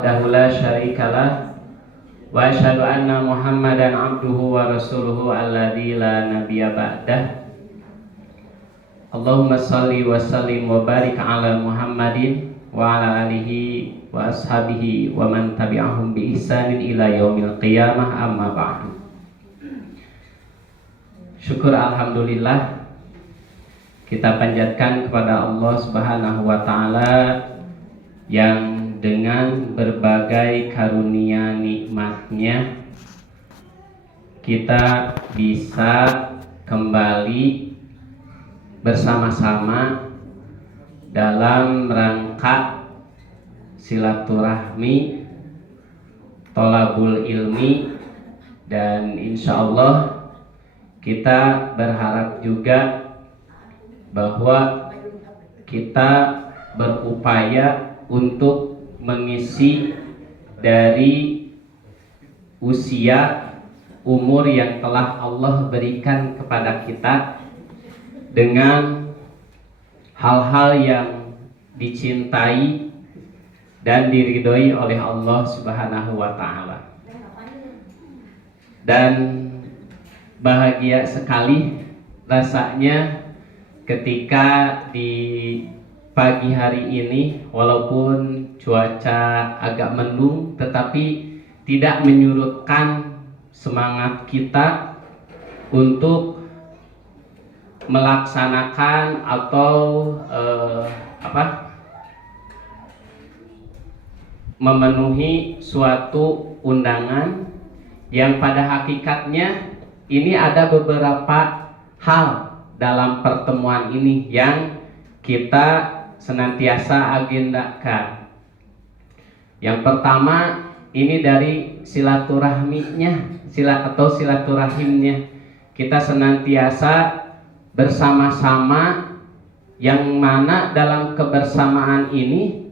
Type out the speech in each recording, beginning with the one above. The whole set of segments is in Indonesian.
Wahdahu la syarikalah wa asyhadu anna Muhammadan abduhu wa rasuluhu alladzi la nabiyya ba'dah. Allahumma shalli wa sallim wa barik ala Muhammadin wa ala alihi wa ashabihi wa man tabi'ahum bi ihsanin ila yaumil qiyamah, amma ba'du. Syukur alhamdulillah kita panjatkan kepada Allah Subhanahu wa taala yang dengan berbagai karunia nikmatnya kita bisa kembali bersama-sama dalam rangka silaturahmi, tholabul ilmi, dan insya Allah kita berharap juga bahwa kita berupaya untuk mengisi dari usia umur yang telah Allah berikan kepada kita dengan hal-hal yang dicintai dan diridhoi oleh Allah Subhanahu wa taala. Dan bahagia sekali rasanya ketika di pagi hari ini, walaupun cuaca agak mendung, tetapi tidak menyurutkan semangat kita untuk melaksanakan atau memenuhi suatu undangan yang pada hakikatnya ini ada beberapa hal dalam pertemuan ini yang kita senantiasa agendakan. Yang pertama ini dari silaturahminya, silaturahimnya. Kita senantiasa bersama-sama, yang mana dalam kebersamaan ini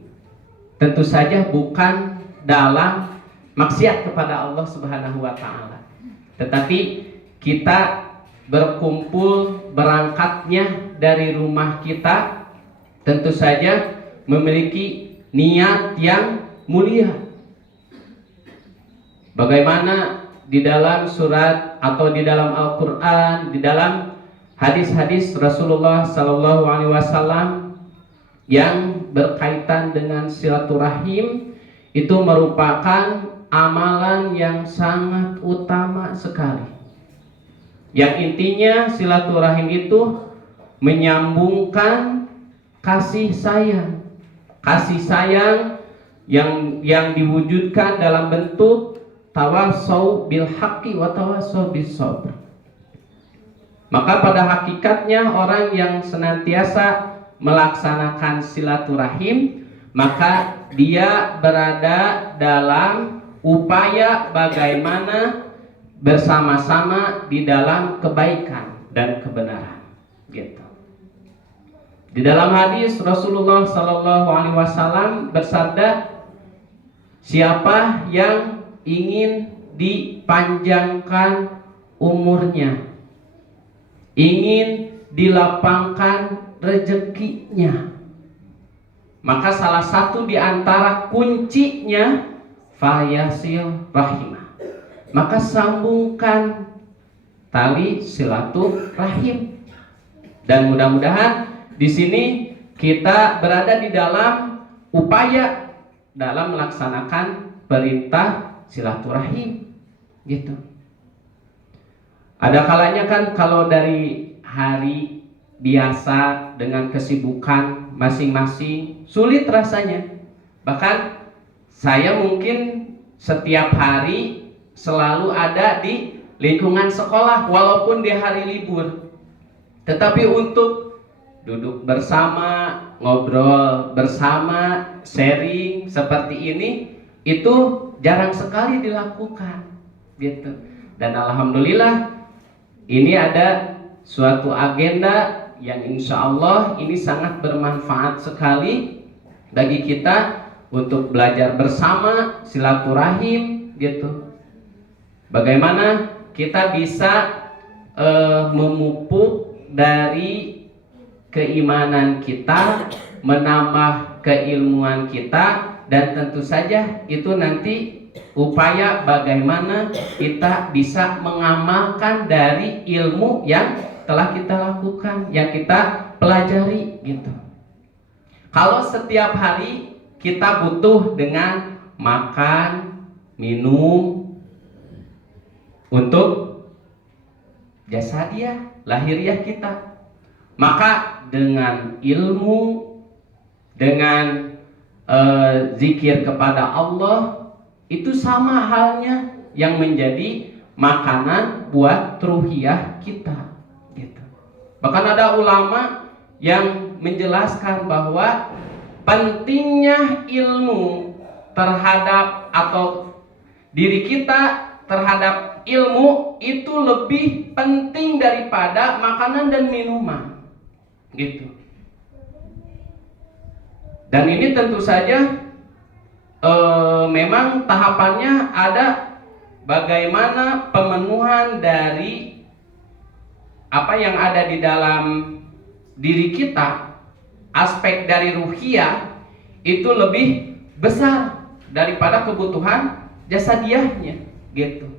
tentu saja bukan dalam maksiat kepada Allah Subhanahu wa taala, tetapi kita berkumpul berangkatnya dari rumah kita tentu saja memiliki niat yang mulia. Bagaimana di dalam surat atau di dalam Al-Quran, di dalam hadis-hadis Rasulullah Sallallahu Alaihi Wasallam yang berkaitan dengan silaturahim itu merupakan amalan yang sangat utama sekali. Yang intinya silaturahim itu menyambungkan kasih sayang yang diwujudkan dalam bentuk tawasau bil haqqi wa tawasau bis sabr. Maka pada hakikatnya orang yang senantiasa melaksanakan silaturahim, maka dia berada dalam upaya bagaimana bersama-sama di dalam kebaikan dan kebenaran, gitu. Di dalam hadis Rasulullah Sallallahu Alaihi Wasallam bersabda, siapa yang ingin dipanjangkan umurnya, ingin dilapangkan rezekinya, maka salah satu di antara kuncinya fayasil rahimah, maka sambungkan tali silaturahim. Dan mudah-mudahan di sini kita berada di dalam upaya dalam melaksanakan perintah silaturahim, gitu. Ada kalanya kan kalau dari hari biasa dengan kesibukan masing-masing sulit rasanya. Bahkan saya mungkin setiap hari selalu ada di lingkungan sekolah walaupun di hari libur. Tetapi untuk duduk bersama, ngobrol bersama, sharing seperti ini itu jarang sekali dilakukan, gitu. Dan alhamdulillah ini ada suatu agenda yang insya Allah ini sangat bermanfaat sekali bagi kita untuk belajar bersama silaturahim, gitu. Bagaimana kita bisa memupuk dari keimanan kita, menambah keilmuan kita, dan tentu saja itu nanti upaya bagaimana kita bisa mengamalkan dari ilmu yang telah kita lakukan, yang kita pelajari gitu. Kalau setiap hari kita butuh dengan makan, minum untuk jasadiah, lahiriah kita, maka dengan ilmu, dengan zikir kepada Allah, itu sama halnya yang menjadi makanan buat ruhiyah kita gitu. Bahkan ada ulama yang menjelaskan bahwa pentingnya ilmu terhadap atau diri kita terhadap ilmu itu lebih penting daripada makanan dan minuman gitu. Dan ini tentu saja memang tahapannya ada bagaimana pemenuhan dari apa yang ada di dalam diri kita, aspek dari ruhiyah itu lebih besar daripada kebutuhan jasadiahnya gitu.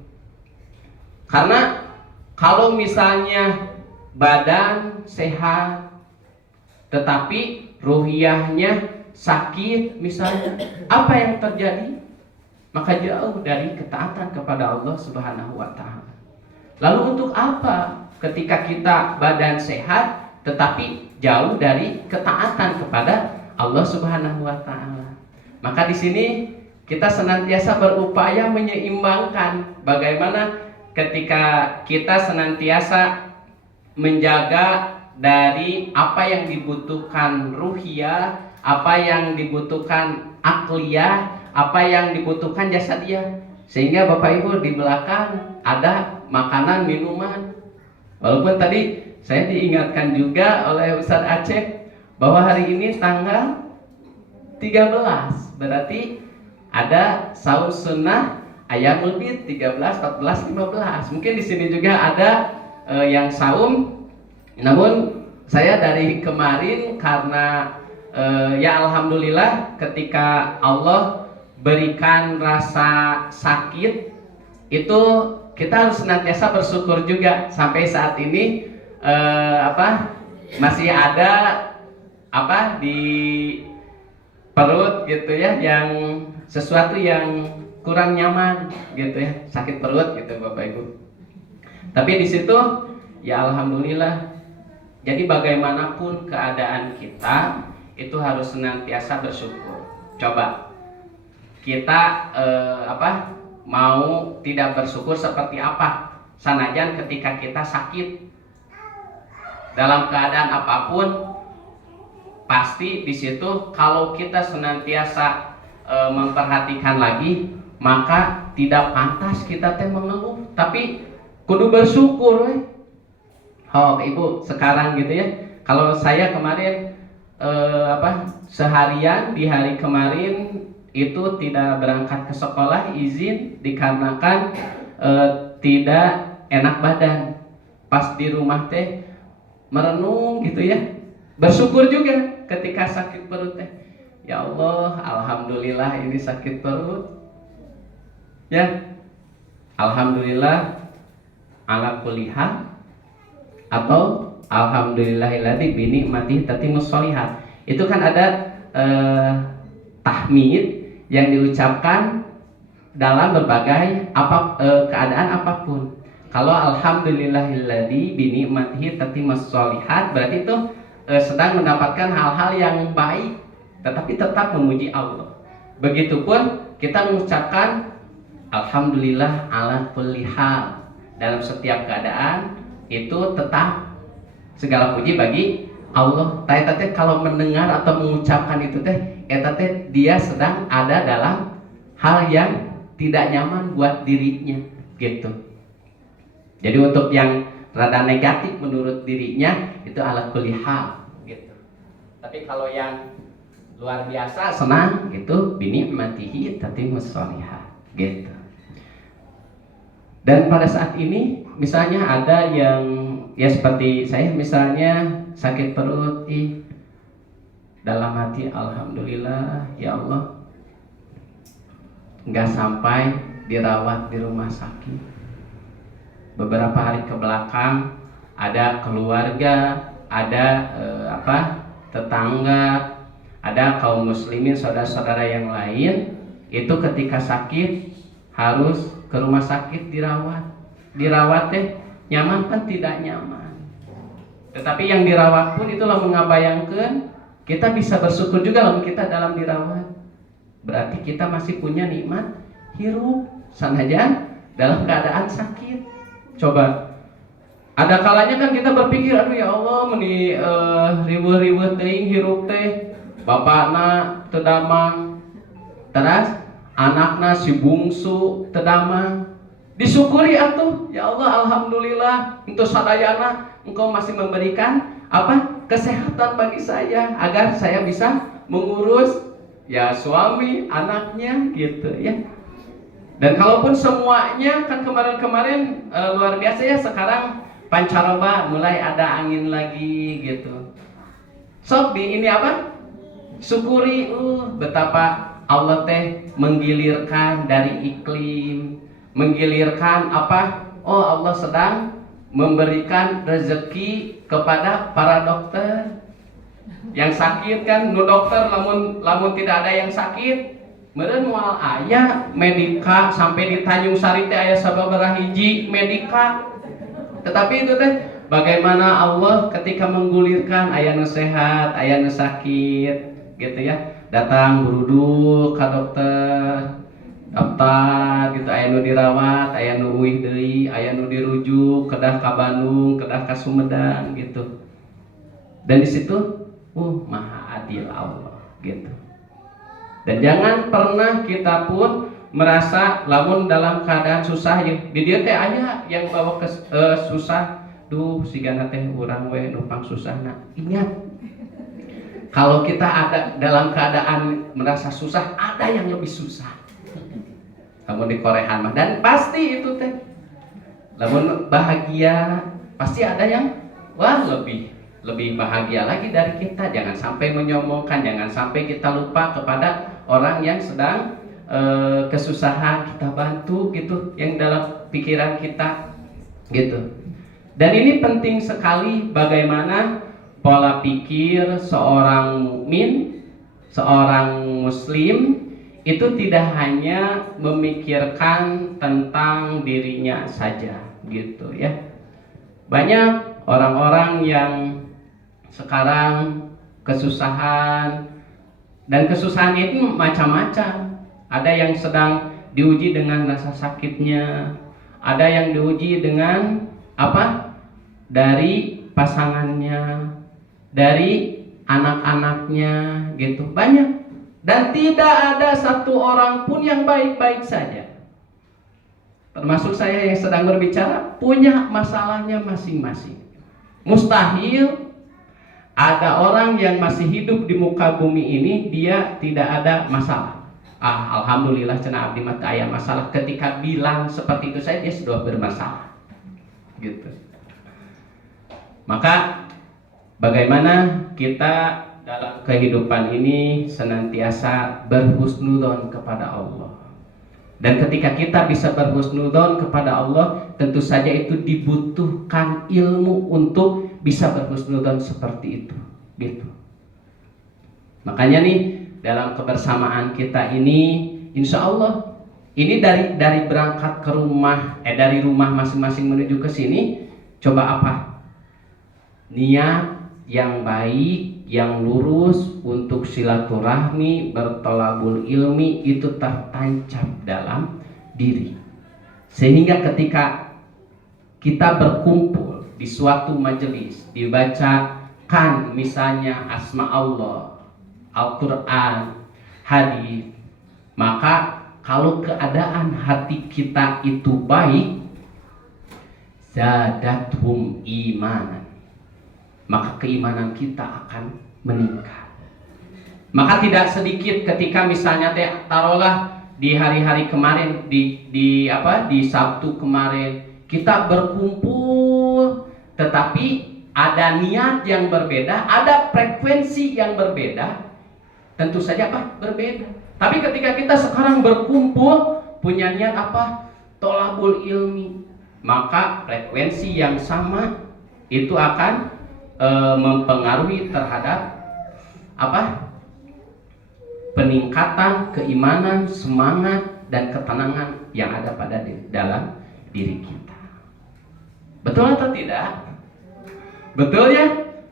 Karena kalau misalnya badan sehat tetapi ruhiyahnya sakit misalnya, apa yang terjadi? Maka jauh dari ketaatan kepada Allah Subhanahu wa taala. Lalu untuk apa ketika kita badan sehat tetapi jauh dari ketaatan kepada Allah Subhanahu wa taala? Maka di sini kita senantiasa berupaya menyeimbangkan bagaimana ketika kita senantiasa menjaga dari apa yang dibutuhkan ruhiyah, apa yang dibutuhkan akliyah, apa yang dibutuhkan jasadiah. Sehingga Bapak Ibu di belakang ada makanan, minuman. Walaupun tadi saya diingatkan juga oleh Ustadz Aceh bahwa hari ini tanggal 13, berarti ada saum sunnah Ayyamul Bid 13, 14, 15. Mungkin di sini juga ada yang saum. Namun saya dari kemarin karena ya alhamdulillah ketika Allah berikan rasa sakit itu kita harus senantiasa bersyukur juga. Sampai saat ini masih ada di perut gitu ya, yang sesuatu yang kurang nyaman gitu ya, sakit perut gitu Bapak Ibu. Tapi di situ ya alhamdulillah. Jadi bagaimanapun keadaan kita itu harus senantiasa bersyukur. Coba kita mau tidak bersyukur seperti apa? Sanajan ketika kita sakit dalam keadaan apapun, pasti di situ kalau kita senantiasa memperhatikan lagi, maka tidak pantas kita mengeluh, tapi kudu bersyukur. Oh Ibu sekarang gitu ya. Kalau saya kemarin seharian di hari kemarin itu tidak berangkat ke sekolah, izin dikarenakan tidak enak badan. Pas di rumah teh merenung gitu ya. Bersyukur juga ketika sakit perut teh. Ya Allah, alhamdulillah ini sakit perut. Ya. Alhamdulillah ala kulli hal, atau alhamdulillahilladzi bi ni'matihi tatimmus sholihat. Itu kan ada tahmid yang diucapkan dalam berbagai keadaan apapun. Kalau alhamdulillahilladzi bi ni'matihi tatimmus sholihat berarti itu sedang mendapatkan hal-hal yang baik tetapi tetap memuji Allah. Begitupun kita mengucapkan alhamdulillah ala kulli hal, dalam setiap keadaan itu tetap segala puji bagi Allah. Teh kalau mendengar atau mengucapkan itu teh dia sedang ada dalam hal yang tidak nyaman buat dirinya gitu. Jadi untuk yang rada negatif menurut dirinya itu ala kulli hal gitu. Tapi kalau yang luar biasa senang itu bi ni'matihi tatimmus sholihat gitu. Dan pada saat ini misalnya ada yang ya seperti saya misalnya sakit perut, dalam hati alhamdulillah ya Allah nggak sampai dirawat di rumah sakit. Beberapa hari ke belakang ada keluarga, ada tetangga, ada kaum muslimin saudara-saudara yang lain itu ketika sakit harus ke rumah sakit dirawat nyaman kan tidak nyaman, tetapi yang dirawat pun itulah mengabayangkan kita bisa bersyukur juga kalau kita dalam dirawat, berarti kita masih punya nikmat hirup sanajan dalam keadaan sakit. Coba ada kalanya kan kita berpikir, aduh ya Allah meni riweuh-riweuh teuing hirup teh, bapakna teu damang, terus anakna si bungsu teu damang. Disyukuri atuh, ya Allah alhamdulillah untuk sadayana Engkau masih memberikan kesehatan bagi saya agar saya bisa mengurus ya suami, anaknya gitu ya. Dan kalaupun semuanya kan kemarin-kemarin luar biasa ya, sekarang pancaroba mulai ada angin lagi gitu. Sok ini syukuri betapa Allah teh menggilirkan dari iklim, menggilirkan oh Allah sedang memberikan rezeki kepada para dokter yang sakit kan, nu dokter lamun tidak ada yang sakit meureun moal aya medika sampai di Tanjung Sari teh aya sababaraha hiji medika. Tetapi itu teh bagaimana Allah ketika menggulirkan aya nu sehat, aya nu sakit gitu ya. Datang buru-buru ka dokter, daftar gitu, aya nu dirawat, aya nu uih deui, aya nu dirujuk kedah ka Bandung, kedah ka Sumedang gitu. Dan di situ maha adil Allah gitu. Dan jangan pernah kita pun merasa lamun dalam keadaan susah ya, di dia teh aya yang bawa ke susah, duh sigana teh urang we numpang susahna. Ingat, kalau kita ada dalam keadaan merasa susah, ada yang lebih susah. Kamu di Korean mah, dan pasti itu teh lamun bahagia pasti ada yang lebih bahagia lagi dari kita. Jangan sampai menyombongkan, jangan sampai kita lupa kepada orang yang sedang kesusahan, kita bantu gitu, yang dalam pikiran kita gitu. Dan ini penting sekali bagaimana pola pikir seorang mukmin, seorang muslim itu tidak hanya memikirkan tentang dirinya saja gitu ya. Banyak orang-orang yang sekarang kesusahan, dan kesusahan itu macam-macam. Ada yang sedang diuji dengan rasa sakitnya, ada yang diuji dengan dari pasangannya, dari anak-anaknya gitu, banyak. Dan tidak ada satu orang pun yang baik-baik saja. Termasuk saya yang sedang berbicara, punya masalahnya masing-masing. Mustahil ada orang yang masih hidup di muka bumi ini dia tidak ada masalah. Alhamdulillah cenah abdi mah aya masalah. Ketika bilang seperti itu saya, dia sudah bermasalah gitu. Maka bagaimana kita dalam kehidupan ini senantiasa berhusnudzon kepada Allah. Dan ketika kita bisa berhusnudzon kepada Allah, tentu saja itu dibutuhkan ilmu untuk bisa berhusnudzon seperti itu gitu. Makanya nih dalam kebersamaan kita ini, insya Allah ini dari berangkat ke rumah, dari rumah masing-masing menuju ke sini, coba niat yang baik, yang lurus untuk silaturahmi, bertolabul ilmi itu tertancap dalam diri. Sehingga ketika kita berkumpul di suatu majelis, dibacakan misalnya asma Allah, Al-Quran, hadis, maka kalau keadaan hati kita itu baik, zadathum imanan, maka keimanan kita akan meningkat. Maka tidak sedikit ketika misalnya taruhlah di hari-hari kemarin, di Sabtu kemarin kita berkumpul, tetapi ada niat yang berbeda, ada frekuensi yang berbeda, tentu saja berbeda. Tapi ketika kita sekarang berkumpul punya niat apa? Tolabul ilmi, maka frekuensi yang sama itu akan mempengaruhi terhadap apa? Peningkatan keimanan, semangat dan ketenangan yang ada pada dalam diri kita. Betul atau tidak? Betul ya?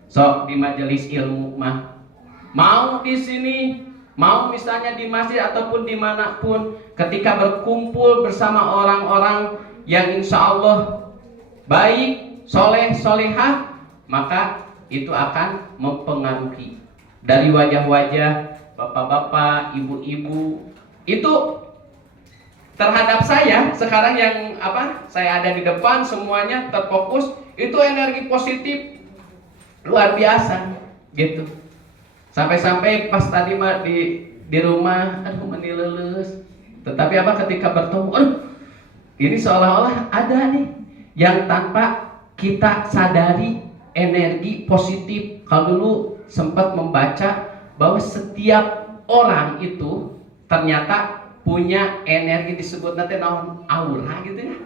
Sok di majelis ilmu mah, mau di sini, mau misalnya di masjid ataupun dimanapun, ketika berkumpul bersama orang-orang yang insya Allah baik, soleh, solehah, maka itu akan mempengaruhi dari wajah-wajah bapak-bapak, ibu-ibu itu terhadap saya sekarang yang saya ada di depan semuanya terfokus, itu energi positif luar biasa gitu. Sampai-sampai pas tadi mah di rumah, aduh menilelus. Tetapi ketika bertemu, ini seolah-olah ada nih yang tanpa kita sadari energi positif. Kalau dulu sempat membaca bahwa setiap orang itu ternyata punya energi disebut nanti aura gitu ya.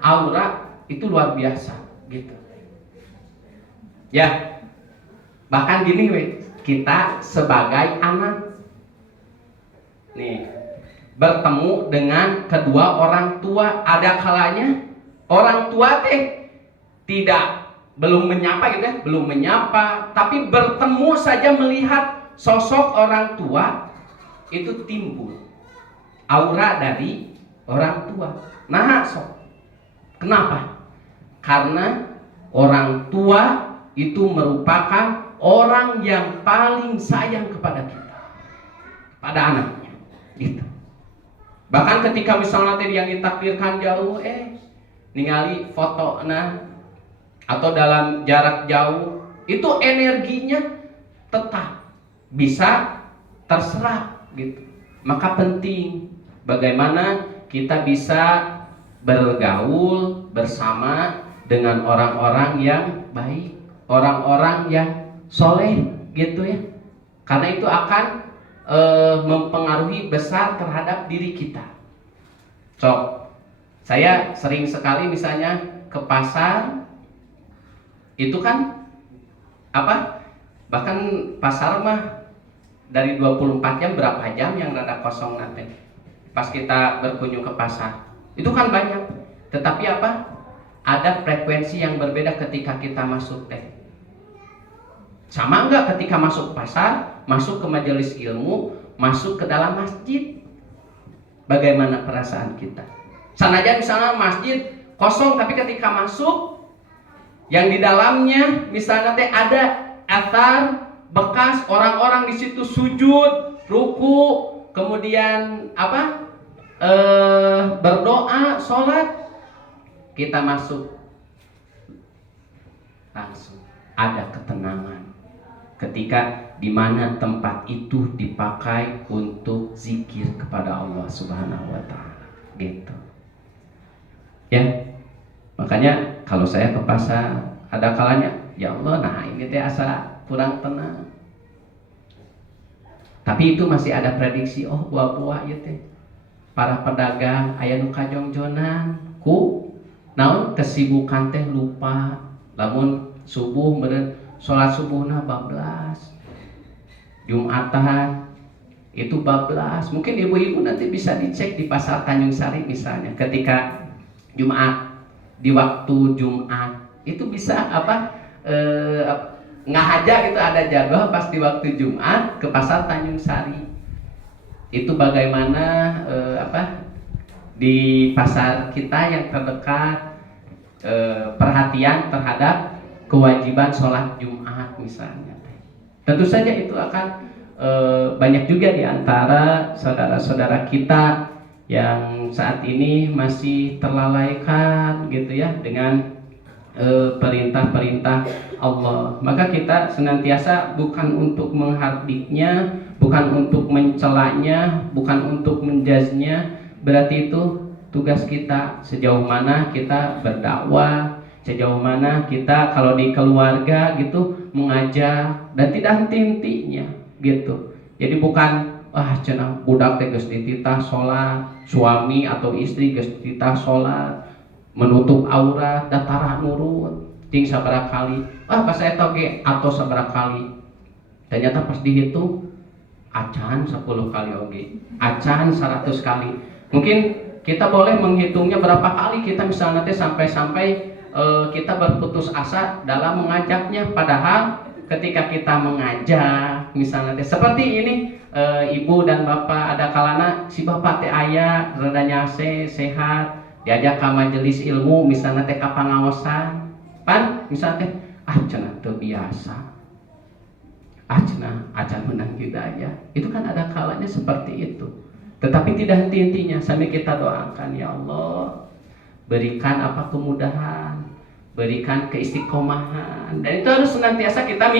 Aura itu luar biasa gitu. Ya. Bahkan gini kita sebagai anak nih bertemu dengan kedua orang tua, ada kalanya orang tua belum menyapa gitu ya, belum menyapa, tapi bertemu saja melihat sosok orang tua itu timbul aura dari orang tua. Nah, kenapa? Karena orang tua itu merupakan orang yang paling sayang kepada kita, pada anaknya gitu. Bahkan ketika misalnya tadi yang ditakdirkan jauh ningali foto atau dalam jarak jauh, itu energinya tetap bisa terserap gitu. Maka penting bagaimana kita bisa bergaul bersama dengan orang-orang yang baik, orang-orang yang soleh gitu ya, karena itu akan mempengaruhi besar terhadap diri kita. Saya sering sekali misalnya ke pasar, itu kan bahkan pasar mah dari 24 jam berapa jam yang rada kosong nanti pas kita berkunjung ke pasar, itu kan banyak. Tetapi ada frekuensi yang berbeda ketika kita masuk Sama enggak ketika masuk pasar, masuk ke majelis ilmu, masuk ke dalam masjid? Bagaimana perasaan kita? Sanajan misalnya masjid kosong, tapi ketika masuk, yang di dalamnya misalnya ada athar bekas orang-orang di situ sujud, ruku, kemudian berdoa, sholat, kita masuk langsung ada ketenangan. Ketika di mana tempat itu dipakai untuk zikir kepada Allah Subhanahu wa taala gitu. Ya. Makanya kalau saya ke pasar, ada kalanya ya Allah, ini asa kurang tenang. Tapi itu masih ada prediksi, buah-buah ieu teh. Para pedagang aya nu kajongjonan ku naon kesibukan teh lupa. Lamun subuh meureun sholat subuhna bablas, Jumatan itu bablas. Mungkin ibu-ibu nanti bisa dicek di pasar Tanjung Sari misalnya, ketika Jumat, di waktu Jumat itu bisa ngahaja gitu, ada jadwal pas di waktu Jumat ke pasar Tanjung Sari. Itu bagaimana di pasar kita yang terdekat perhatian terhadap kewajiban sholat Jumat misalnya. Tentu saja itu akan banyak juga di antara saudara-saudara kita yang saat ini masih terlalaikan gitu ya dengan perintah-perintah Allah. Maka kita senantiasa bukan untuk menghardiknya, bukan untuk mencelanya, bukan untuk menjaznya. Berarti itu tugas kita, sejauh mana kita berdakwah, sejauh mana kita kalau di keluarga gitu mengajak, dan tidak henti-hentinya gitu. Jadi bukan cenah budak teh geus dititah salat, suami atau istri geus dititah salat, menutup aurat datara nurut ting sabaraha kali, pas eta oge atau sabaraha kali. Ternyata pas dihitung acan 10 kali oge, acan 100 kali. Mungkin kita boleh menghitungnya berapa kali kita misalnya teh sampai kita berputus asa dalam mengajaknya, padahal ketika kita mengajak misalnya teh seperti ini, ibu dan bapak ada kalana si bapak teh aya rada nyase sehat diajak ke majelis ilmu misalnya teh ka pangaosan pan misalnya teh cenah teu biasa cenah acan menang hidayah, itu kan ada kalanya seperti itu. Tetapi tidak henti-hentinya sambil kita doakan, ya Allah berikan kemudahan, berikan keistiqomahan, dan itu harus senantiasa kita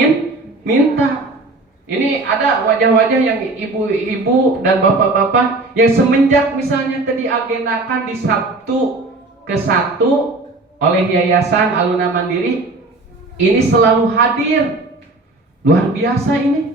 minta. Ini ada wajah-wajah yang ibu-ibu dan bapak-bapak yang semenjak misalnya tadi agendakan di Sabtu ke-1 oleh Yayasan Aluna Mandiri, ini selalu hadir. Luar biasa ini.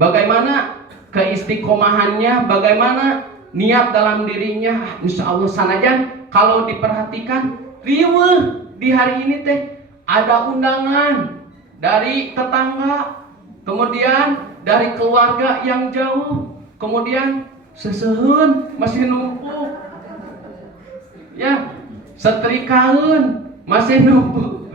Bagaimana keistiqomahannya, bagaimana niat dalam dirinya. Insya Allah sanajan kalau diperhatikan riweuh di hari ini teh ada undangan dari tetangga, kemudian dari keluarga yang jauh, kemudian seseuheun masih numpuk, ya setrikaun masih numpuk.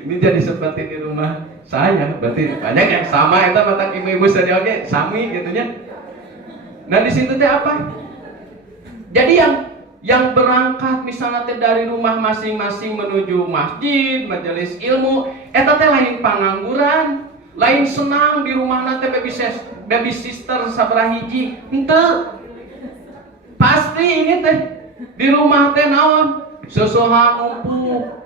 Ini jadi seperti di rumah saya, berarti banyak yang sama itu mata ibu-ibu sedih oke sami gitunya. Nah di situ teh apa? Jadi yang berangkat misalnya teh dari rumah masing-masing menuju masjid, majelis ilmu, eta teh lain pangangguran, lain senang di rumahna teh baby sister sabaraha hiji, henteu. Pasti ini teh di rumah teh naon? Sesohan numpuk.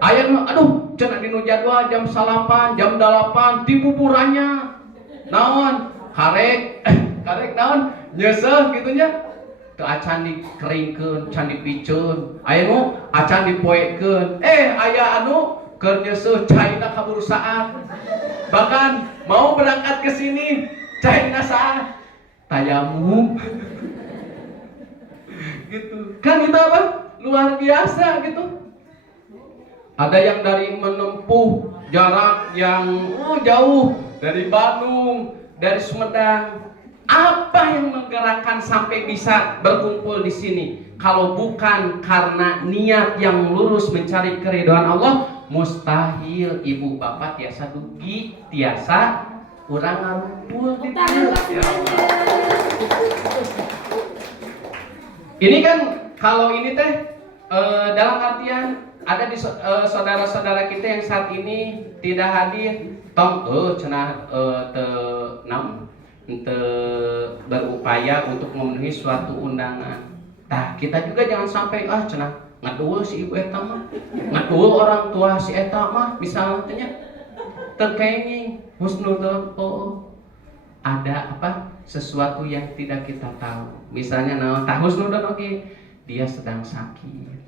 Aya aduh cenah dinu jadwal jam 8, jam 8 di buburannya. Naon? Karek naon? Nyeseuh gitunya. Teu acan dikeringkeun, can dipiceun. Aya nu acan dipoekeun. Aya anu keur nyeseuh caina kaburu saat. Bahkan mau berangkat ke sini caina saat tayamum. Gitu. Kan itu apa? Luar biasa gitu. Ada yang dari menempuh jarak yang jauh dari Bandung, dari Sumedang. Apa yang menggerakkan sampai bisa berkumpul di sini? Kalau bukan karena niat yang lurus mencari keridhaan Allah, mustahil ibu bapak tiasa dugi, tiasa urang ngarumpul di ya. Ini kan kalau ini teh dalam artian ada di saudara-saudara kita yang saat ini tidak hadir, tong cenah berupaya untuk memenuhi suatu undangan. Nah, kita juga jangan sampai cenah ngaduul si ibu eta mah, ngaduul orang tua si eta mah, misalnya terkenging husnul ada sesuatu yang tidak kita tahu. Misalnya husnul dia sedang sakit.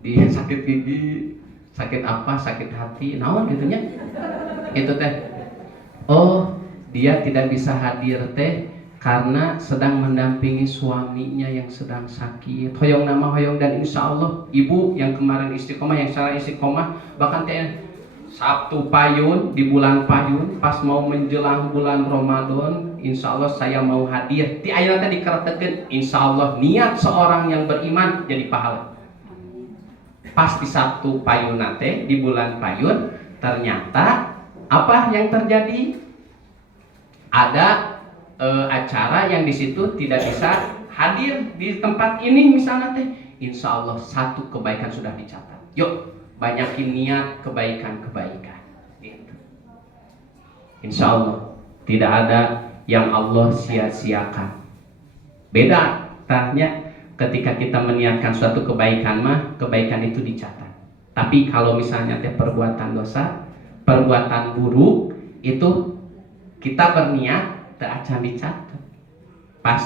Dia sakit gigi, sakit sakit hati, naon gitunya. Itu teh. Dia tidak bisa hadir teh karena sedang mendampingi suaminya yang sedang sakit. Hoyong dan insya Allah ibu yang kemarin istiqomah, yang secara istiqomah bahkan teh Sabtu Payun di bulan Payun pas mau menjelang bulan Ramadan, insya Allah saya mau hadir. Ti ayeuna teh dikeretekeun, insya Allah niat seorang yang beriman jadi pahala. Pas di Sabtu Payun nate di bulan Payun, ternyata apa yang terjadi? Ada acara yang di situ tidak bisa hadir di tempat ini misalnya teh. Insya Allah satu kebaikan sudah dicatat. Yuk banyakin niat kebaikan-kebaikan. Gitu. Insya Allah tidak ada yang Allah sia-siakan. Beda tanya. Ketika kita meniatkan suatu kebaikan kebaikan itu dicatat. Tapi kalau misalnya perbuatan dosa, perbuatan buruk itu kita berniat tak akan dicatat. Pas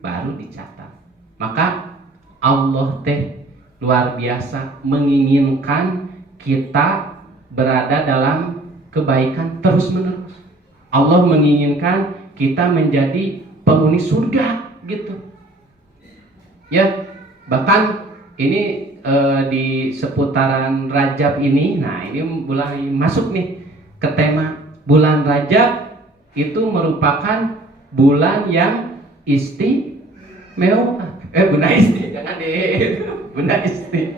baru dicatat. Maka Allah luar biasa menginginkan kita berada dalam kebaikan terus-menerus. Allah menginginkan kita menjadi penghuni surga gitu. Ya, bahkan ini di seputaran Rajab ini, nah ini mulai masuk nih ke tema bulan Rajab itu merupakan bulan yang istimewa. Bunda Isti, jangan Bunda Isti.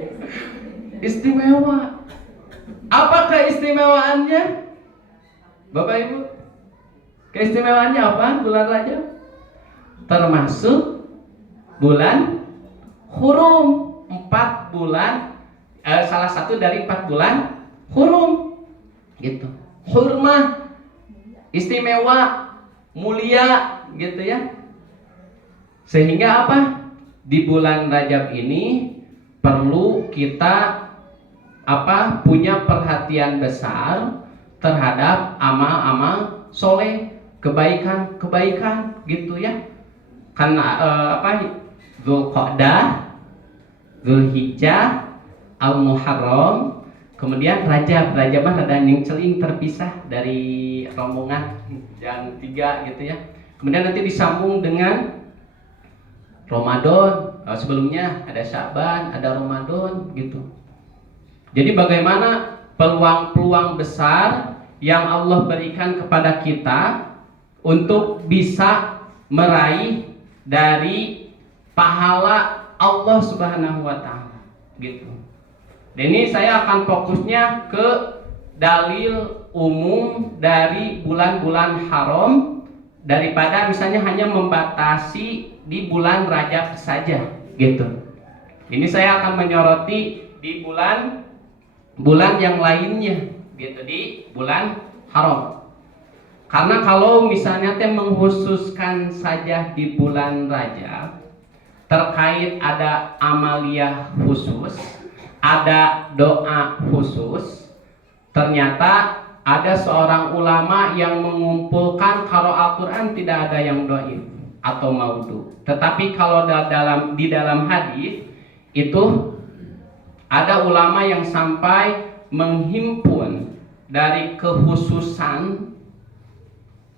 Istimewa. Apa keistimewaannya? Bapak Ibu, keistimewaannya apa bulan Rajab? Termasuk bulan Hurum. 4 bulan, salah satu dari 4 bulan Hurum gitu. Hurmah, istimewa, mulia gitu ya. Sehingga apa? Di bulan Rajab ini perlu kita punya perhatian besar terhadap amal-amal soleh, kebaikan gitu ya. Karena Dzulqa'dah, Dzulhijjah, Al-Muharram, kemudian Rajab. Rajab mah ada nyengceling terpisah dari rombongan yang 3 gitu ya. Kemudian nanti disambung dengan Ramadan. Sebelumnya ada Sya'ban, ada Ramadan gitu. Jadi bagaimana peluang-peluang besar yang Allah berikan kepada kita untuk bisa meraih dari pahala Allah Subhanahu wa taala gitu. Dan ini saya akan fokusnya ke dalil umum dari bulan-bulan haram daripada misalnya hanya membatasi di bulan Rajab saja gitu. Ini saya akan menyoroti di bulan yang lainnya gitu, di bulan haram. Karena kalau misalnya mengkhususkan saja di bulan Rajab, terkait ada amaliyah khusus, ada doa khusus. Ternyata ada seorang ulama yang mengumpulkan kalau Al-Quran tidak ada yang dhaif atau maudhu. Tetapi kalau di dalam hadis itu ada ulama yang sampai menghimpun dari kekhususan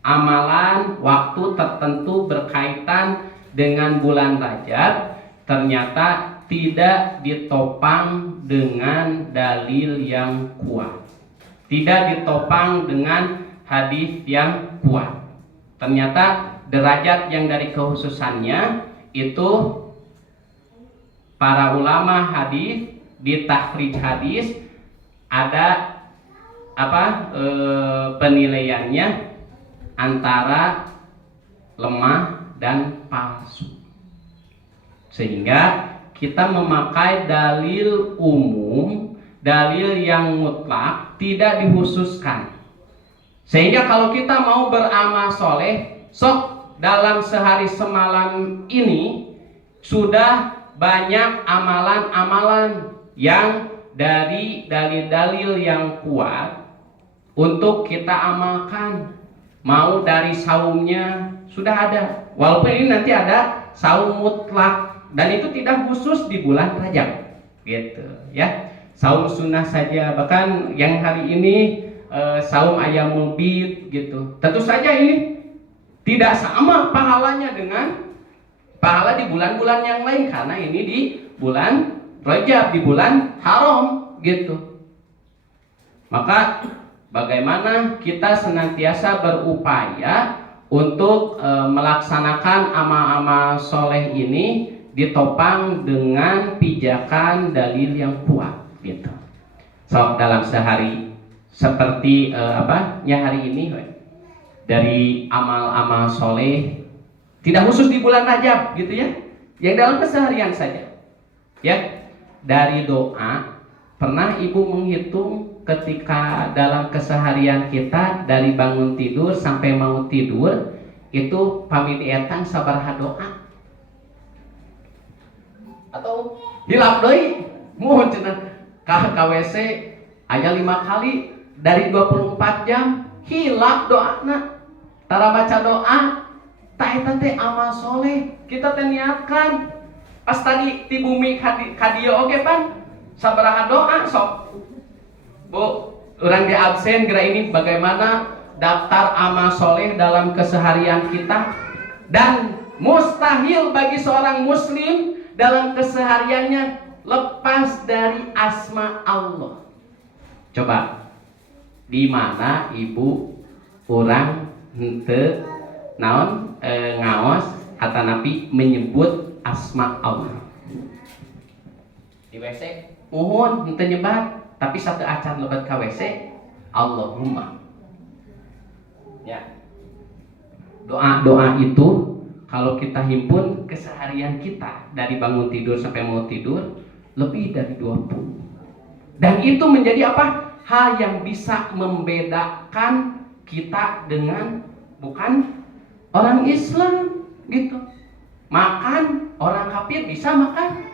amalan waktu tertentu berkaitan dengan bulan Rajab, ternyata tidak ditopang dengan dalil yang kuat, tidak ditopang dengan hadis yang kuat. Ternyata derajat yang dari kekhususannya itu para ulama hadis di takhrij hadis ada penilaiannya antara lemah dan palsu, sehingga kita memakai dalil umum, dalil yang mutlak, tidak dikhususkan. Sehingga kalau kita mau beramal soleh, sok dalam sehari semalam ini sudah banyak amalan-amalan yang dari dalil-dalil yang kuat untuk kita amalkan. Mau dari saumnya sudah ada, walaupun ini nanti ada saum mutlak dan itu tidak khusus di bulan Rajab gitu ya. Saum sunnah saja, bahkan yang hari ini saum Ayyamul Bid gitu. Tentu saja ini tidak sama pahalanya dengan pahala di bulan-bulan yang lain, karena ini di bulan Rajab, di bulan haram gitu. Maka bagaimana kita senantiasa berupaya untuk melaksanakan amal-amal soleh ini ditopang dengan pijakan dalil yang kuat gitu. So dalam sehari seperti hari ini dari amal-amal soleh tidak khusus di bulan Rajab gitu ya, yang dalam keseharian saja ya. Dari doa, pernah ibu menghitung ketika dalam keseharian kita dari bangun tidur sampai mau tidur itu pamit etang sabaraha doa? Atau hilap deui muhun cenah ka WC aya 5 kali dari 24 jam hilap doana. Tara baca doa ta eta teh amal soleh kita teh niatkan. Pas tadi di bumi kadieu oge pan sabaraha doa sok Bu, orang di absen kira ini bagaimana daftar amal soleh dalam keseharian kita, dan mustahil bagi seorang muslim dalam kesehariannya lepas dari asma Allah. Coba, di mana ibu orang henteu naon ngaos atanapi menyebut asma Allah? Di WC muhun henteu nyebat, tapi satu acan lebat ka WC Allahumma. Ya. Doa-doa itu kalau kita himpun keseharian kita dari bangun tidur sampai mau tidur lebih dari 20. Dan itu menjadi apa? Hal yang bisa membedakan kita dengan bukan orang Islam gitu. Makan, orang kafir bisa makan.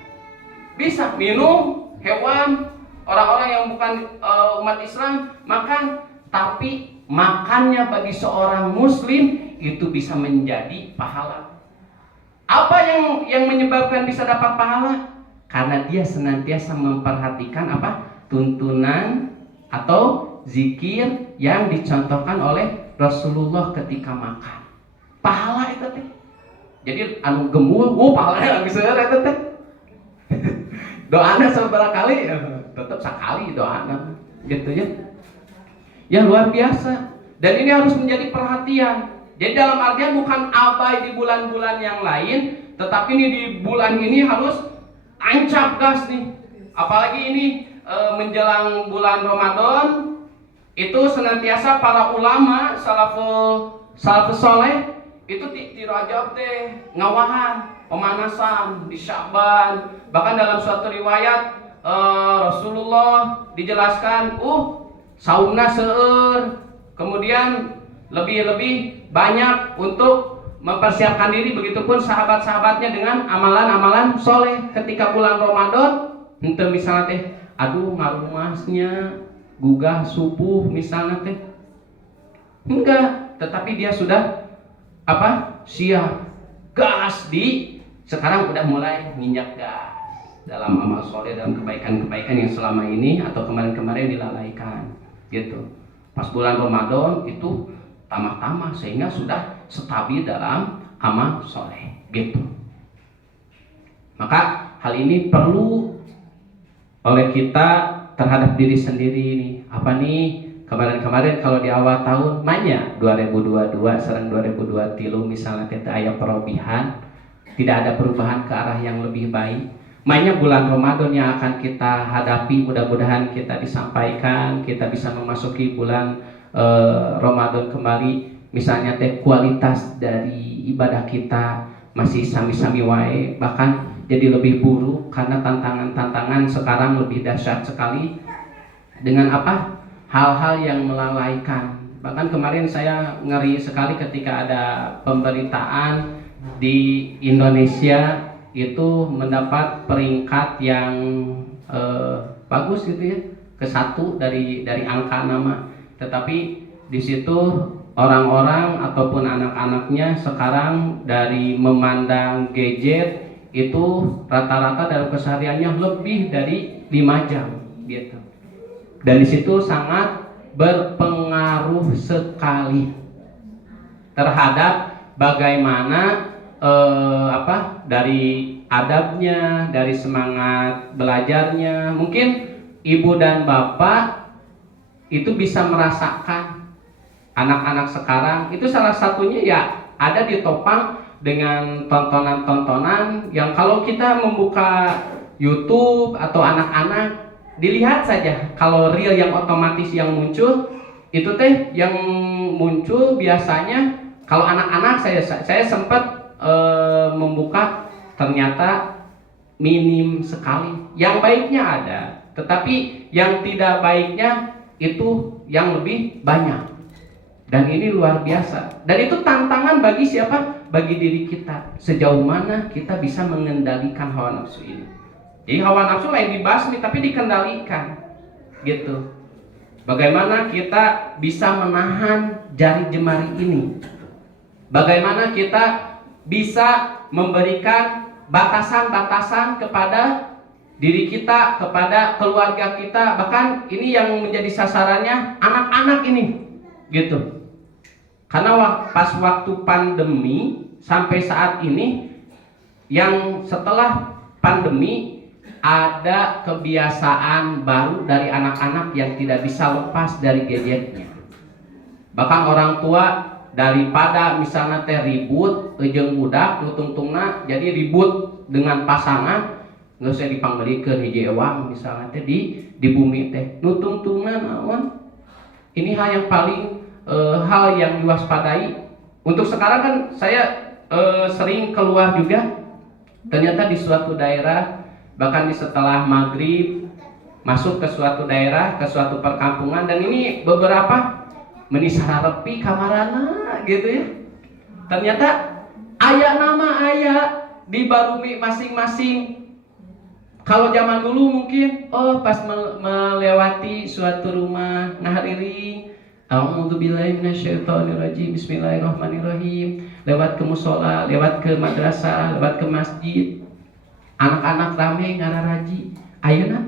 Bisa minum, hewan, orang-orang yang bukan umat Islam makan, tapi makannya bagi seorang muslim itu bisa menjadi pahala. Apa yang menyebabkan bisa dapat pahala? Karena dia senantiasa memperhatikan apa? Tuntunan atau zikir yang dicontohkan oleh Rasulullah ketika makan. Pahala itu teh. Jadi anu gemul, pahalanya lagi seueur eta teh. Doana sabaraka kali? Tetap sekali doana gitu ya. Ya luar biasa. Dan ini harus menjadi perhatian. Jadi dalam artian bukan abai di bulan-bulan yang lain, tetapi ini di bulan ini harus tancap gas nih. Apalagi ini menjelang bulan Ramadan, itu senantiasa para ulama salafus saleh itu di Rajab teh ngawahan pemanasan di Sya'ban. Bahkan dalam suatu riwayat Rasulullah dijelaskan sauna seueur, kemudian lebih banyak untuk mempersiapkan diri, begitupun sahabat-sahabatnya dengan amalan-amalan soleh ketika bulan Ramadan. Henteu misalnya teh ngarumasnya gugah subuh misalnya teh enggak, tetapi dia sudah siap gas sekarang udah mulai minyak gas dalam amal soleh, dalam kebaikan-kebaikan yang selama ini atau kemarin-kemarin dilalaikan gitu. Pas bulan Ramadan itu tamah-tamah sehingga sudah stabil dalam amal soleh gitu. Maka hal ini perlu oleh kita terhadap diri sendiri ini. Apa nih kemarin-kemarin kalau di awal tahun nanya 2022 serang 2023 misalnya kita aya perubahan, tidak ada perubahan ke arah yang lebih baik. Mainnya bulan Ramadan yang akan kita hadapi, mudah-mudahan kita disampaikan, kita bisa memasuki bulan Ramadan kembali. Misalnya teh kualitas dari ibadah kita masih sami-sami wae, bahkan jadi lebih buruk karena tantangan-tantangan sekarang lebih dahsyat sekali dengan hal-hal yang melalaikan. Bahkan kemarin saya ngeri sekali ketika ada pemberitaan di Indonesia itu mendapat peringkat yang bagus gitu ya, ke-1 dari angka nama. Tetapi di situ orang-orang ataupun anak-anaknya sekarang dari memandang gadget itu rata-rata dalam kesehariannya lebih dari 5 jam gitu. Dan di situ sangat berpengaruh sekali terhadap bagaimana dari adabnya, dari semangat belajarnya. Mungkin ibu dan bapak itu bisa merasakan anak-anak sekarang itu salah satunya ya ada ditopang dengan tontonan-tontonan yang kalau kita membuka YouTube atau anak-anak dilihat saja, kalau reel yang otomatis yang muncul itu teh yang muncul biasanya kalau anak-anak saya sempat membuka, ternyata minim sekali. Yang baiknya ada, tetapi yang tidak baiknya itu yang lebih banyak. Dan ini luar biasa. Dan itu tantangan bagi siapa? Bagi diri kita. Sejauh mana kita bisa mengendalikan hawa nafsu ini. Jadi hawa nafsu lain dibasmi tapi dikendalikan. Gitu. Bagaimana kita bisa menahan jari jemari ini? Bagaimana kita bisa memberikan batasan-batasan kepada diri kita, kepada keluarga kita, bahkan ini yang menjadi sasarannya anak-anak ini, gitu. Karena pas waktu pandemi sampai saat ini, yang setelah pandemi ada kebiasaan baru dari anak-anak yang tidak bisa lepas dari gadgetnya. Bahkan orang tua daripada misalnya teh ribut jeung budak nu tungtungna jadi ribut dengan pasangan, nggak usah dipanggilikeun hiji ewang misalnya teh di bumi teh nu tungtungna naon. Ini hal yang paling hal yang diwaspadai. Untuk sekarang kan saya sering keluar juga. Ternyata di suatu daerah, bahkan di setelah maghrib masuk ke suatu daerah, ke suatu perkampungan, dan ini beberapa menisararepi kamarana gitu ya. Ternyata aya nama aya di barumi masing-masing. Kalau zaman dulu mungkin pas melewati suatu rumah ngahariring, a'udzubillahi minasyaitonirrajim, bismillahirrahmanirrahim, lewat ke musola, lewat ke madrasah, lewat ke masjid, anak-anak rame ngararaji. Ayeuna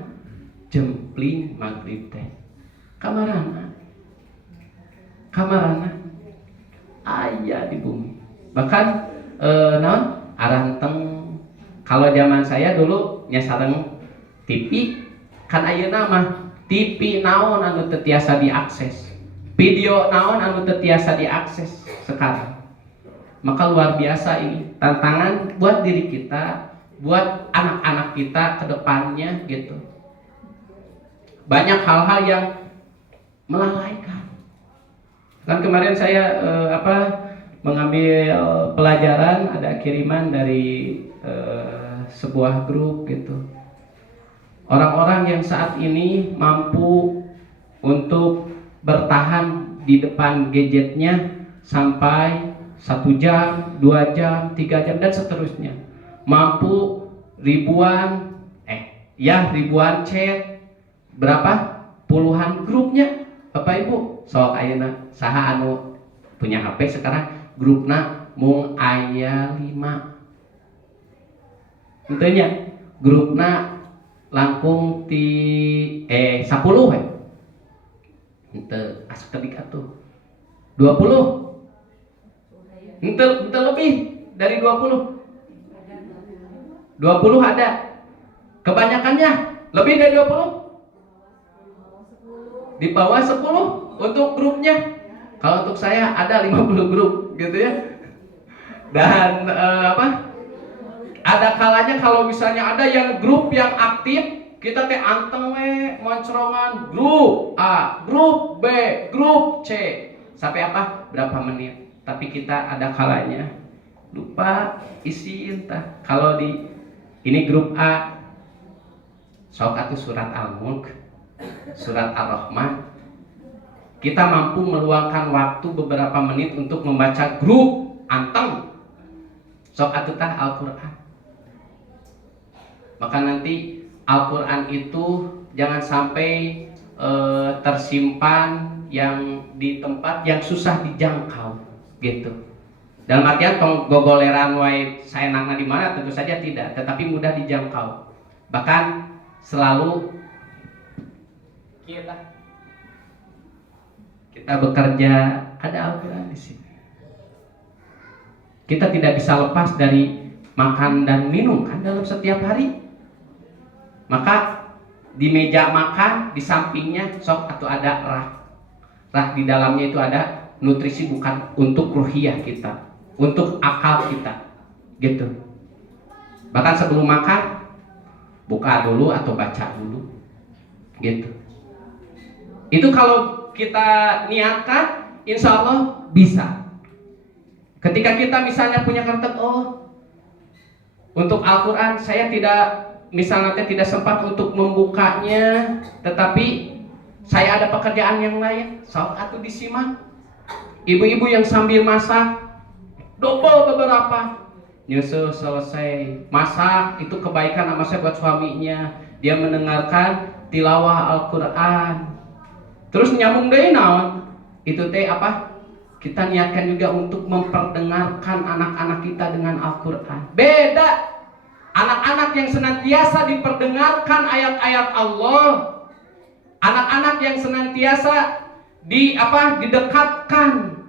jempling maghrib teh kamarana aya di bumi. Bahkan naon aranteng. Kalau zaman saya dulu nya sareng TV, kan ayeuna mah TV naon anu teu tiasa diakses, video naon anu teu tiasa diakses sekarang. Maka luar biasa ini tantangan buat diri kita, buat anak-anak kita ke depannya gitu. Banyak hal-hal yang melalaikan. Kan kemarin saya mengambil pelajaran, ada kiriman dari sebuah grup gitu. Orang-orang yang saat ini mampu untuk bertahan di depan gadgetnya sampai 1 jam, 2 jam, 3 jam dan seterusnya. Mampu ribuan chat, berapa? Puluhan grupnya. Bapak Ibu, sok ayeuna saha anu punya HP sekarang grupna mung aya 5. Tentunya grupna langkung ti 10 we. Henteu asup teuing atuh. 20. Henteu lebih dari 20. 20 ada. Kebanyakannya lebih dari 20. Di bawah 10 untuk grupnya. Kalau untuk saya ada 50 grup gitu ya. Dan ada kalanya kalau misalnya ada yang grup yang aktif, kita teh anteng we moncrongan grup A, grup B, grup C. Sampai berapa menit. Tapi kita ada kalanya lupa isiin tah. Kalau ini grup A, sok atuh surat Al-Mulk, surat Ar-Rahman. Kita mampu meluangkan waktu beberapa menit untuk membaca grup anteng. Sok atuh tah Al-Qur'an. Maka nanti Al-Quran itu jangan sampai tersimpan yang di tempat yang susah dijangkau gitu. Dalam artian tong gogoleran wae saenakna di mana, tentu saja tidak, tetapi mudah dijangkau. Bahkan selalu kita bekerja ada Al-Quran di sini. Kita tidak bisa lepas dari makan dan minum kan dalam setiap hari. Maka di meja makan di sampingnya sok atau ada rah di dalamnya itu ada nutrisi, bukan untuk ruhiyah kita, untuk akal kita gitu. Bahkan sebelum makan buka dulu atau baca dulu gitu. Itu kalau kita niatkan insya Allah bisa. Ketika kita misalnya punya kata untuk Al-Quran saya misalnya tidak sempat untuk membukanya, tetapi saya ada pekerjaan yang lain, sok atuh disimak. Ibu-ibu yang sambil masak, double beberapa, nyusul selesai masak, itu kebaikan sama saya buat suaminya. Dia mendengarkan tilawah Al-Quran, terus nyambung deui naon, itu teh kita niatkan juga untuk memperdengarkan anak-anak kita dengan Al-Quran. Beda anak-anak yang senantiasa diperdengarkan ayat-ayat Allah, anak-anak yang senantiasa didekatkan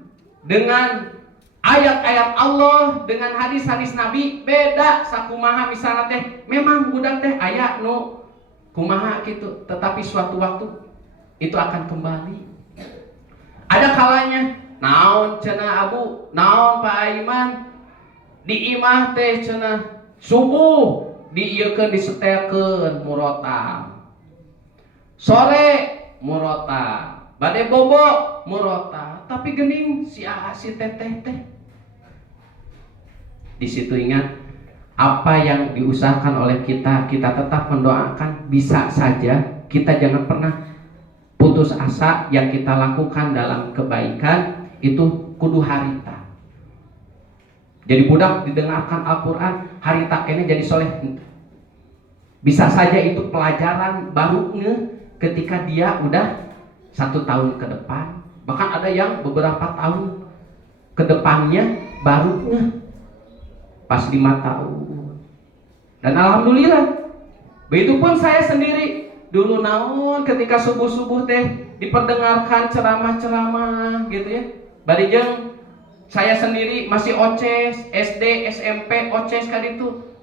dengan ayat-ayat Allah, dengan hadis-hadis Nabi beda sakumaha misalnya teh. Memang budak teh aya nu kumaha gitu, tetapi suatu waktu itu akan kembali. Ada kalanya naon cenah Abu, naon Pak Aiman, di imah teh cenah subuh diieukeun disetelkeun murotal, sore murotal, bade bobo murotal, tapi geuning si teteh teh. Di situ ingat, apa yang diusahakan oleh kita tetap mendoakan. Bisa saja kita jangan pernah putus asa. Yang kita lakukan dalam kebaikan itu kudu harita. Jadi budak didengarkan Al-Quran, harita kene jadi soleh. Bisa saja itu pelajaran barunya ketika dia udah 1 tahun ke depan. Bahkan ada yang beberapa tahun ke depannya barunya pas 5 tahun. Dan alhamdulillah, begitupun saya sendiri dulu naon ketika subuh-subuh teh diperdengarkan ceramah-ceramah gitu ya. Barijeng saya sendiri masih oces, SD, SMP, oces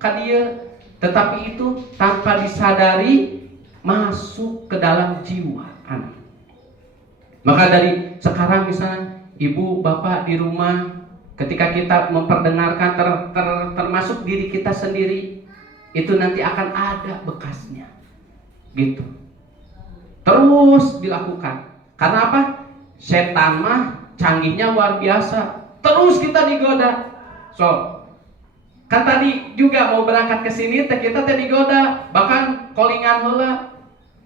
kadieu, tetapi itu tanpa disadari masuk ke dalam jiwa anak. Maka dari sekarang misalnya ibu bapak di rumah, ketika kita memperdengarkan termasuk diri kita sendiri, itu nanti akan ada bekasnya, gitu. Terus dilakukan. Karena apa? Setan mah canggihnya luar biasa. Terus kita digoda. So, kan tadi juga mau berangkat ke sini, kita teh digoda, bahkan callingan heula.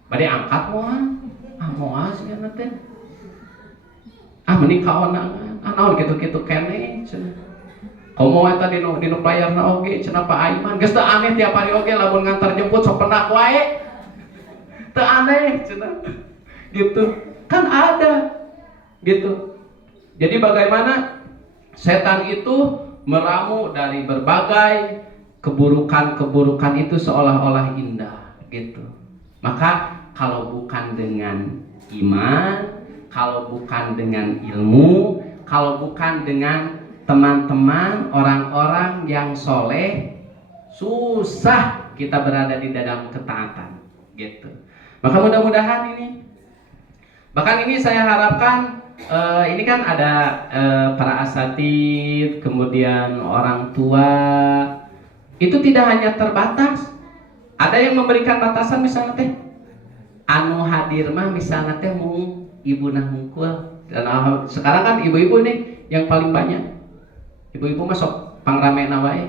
Bade angkat moal cenah teh. Mending kaonangan. Naon kitu-kitu keneh cenah. Komo eta dinu playerna oge cenah Pak Aiman. Geus teu aneh tiap hari oge lamun ngantar jemput sok penak wae. Teu aneh cenah. Gitu. Kan ada. Gitu. Jadi bagaimana setan itu meramu dari berbagai keburukan-keburukan itu seolah-olah indah gitu. Maka kalau bukan dengan iman, kalau bukan dengan ilmu, kalau bukan dengan teman-teman orang-orang yang soleh, susah kita berada di dalam ketaatan gitu. Maka mudah-mudahan ini, bahkan ini saya harapkan ini kan ada para asatid, kemudian orang tua, itu tidak hanya terbatas. Ada yang memberikan batasan misalnya teh anu hadir mah misalnya teh mung ibu nah hungkul. Dan sekarang kan ibu-ibu nih yang paling banyak. Ibu-ibu masuk pangramena wae.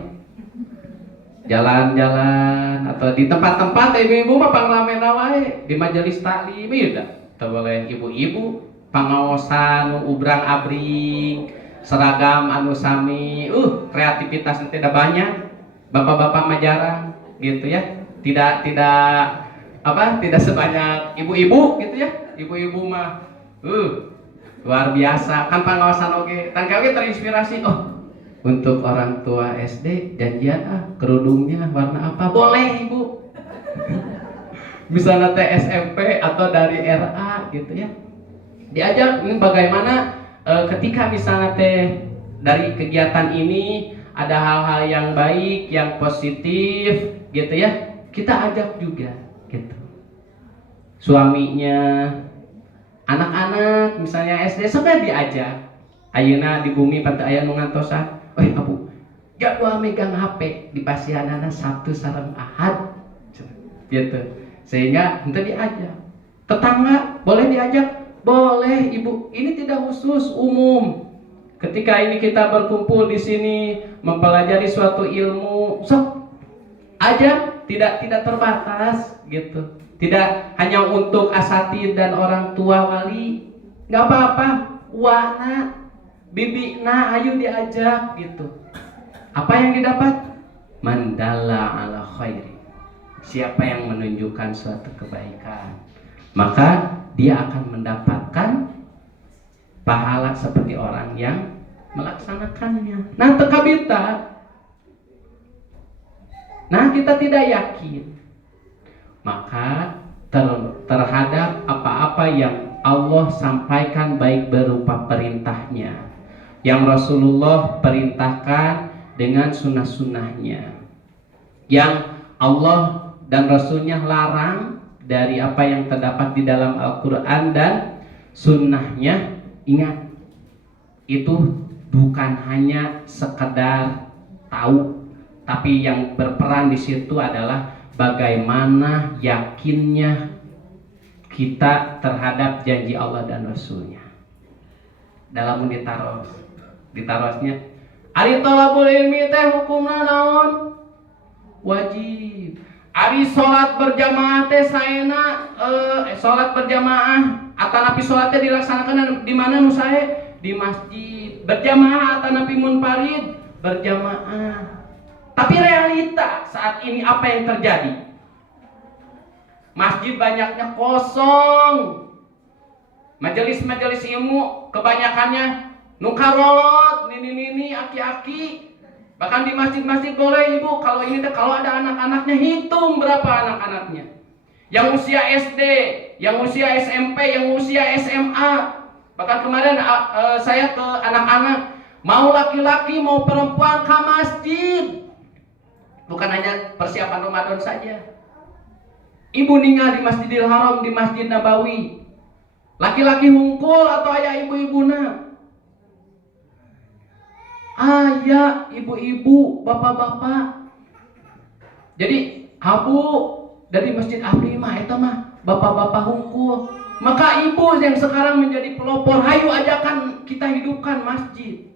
Jalan-jalan atau di tempat-tempat ibu-ibu mah pangramena wae, di majelis taklim ya teu boleh ibu-ibu pangaosan ubrang abring seragam anu sami kreativitas tidak banyak. Bapak-bapak mah jarang gitu ya. Tidak sebanyak ibu-ibu gitu ya. Ibu-ibu mah luar biasa kan pangaosan oge. Tangka oge terinspirasi, untuk orang tua SD janjian kerudungnya warna apa? Boleh ibu. Misalnya SMP atau dari RA gitu ya. Diajak bagaimana ketika misalnya dari kegiatan ini ada hal-hal yang baik, yang positif gitu ya. Kita ajak juga gitu. Suaminya, anak-anak misalnya SD sampai diajak. Ayeuna di bumi pada aya nu ngantosan. Abu, jadwal megang HP di pasianana Sabtu sareng Ahad. Gitu. Sehingga ente diajak. Tetangga boleh diajak? Boleh, Ibu. Ini tidak khusus, umum. Ketika ini kita berkumpul di sini mempelajari suatu ilmu, sok ajak, tidak terbatas gitu. Tidak hanya untuk asatid dan orang tua wali. Enggak apa-apa, wana, bibina ayo diajak gitu. Apa yang didapat? Mandalla ala khairi. Siapa yang menunjukkan suatu kebaikan, maka dia akan mendapatkan pahala seperti orang yang melaksanakannya. Nah, tekabita. Nah, kita tidak yakin. Maka terhadap apa-apa yang Allah sampaikan baik berupa perintahnya yang Rasulullah perintahkan dengan sunnah-sunnahnya, yang Allah dan Rasulnya larang dari apa yang terdapat di dalam Al-Quran dan sunnahnya. Ingat, itu bukan hanya sekedar tahu, tapi yang berperan di situ adalah bagaimana yakinnya kita terhadap janji Allah dan Rasulnya. Dalam ditarosnya ari thalabul ilmi teh hukumna naon? Wajib. Ari salat berjamaah teh saena salat berjamaah atanapi salat teh dilaksanakan di mana nu sae? Di masjid. Berjamaah atanapi munfarid berjamaah. Tapi realita saat ini apa yang terjadi? Masjid banyaknya kosong. Majelis-majelis ilmu kebanyakannya nukarolot, nini aki-aki. Bahkan di masjid-masjid boleh ibu, kalau ini kalau ada anak-anaknya hitung berapa anak-anaknya. Yang usia SD, yang usia SMP, yang usia SMA. Bahkan kemarin saya ke anak-anak, mau laki-laki mau perempuan ke masjid. Bukan hanya persiapan Ramadan saja. Ibu ninggal di Masjidil Haram, di Masjid Nabawi. Laki-laki hungkul atau ayah ibu-ibuna. Ayah, ibu-ibu, bapak-bapak. Jadi habu dari Masjid Abdi mah eta mah bapak-bapak hungkul. Maka ibu yang sekarang menjadi pelopor, hayu ajakan kita hidupkan masjid.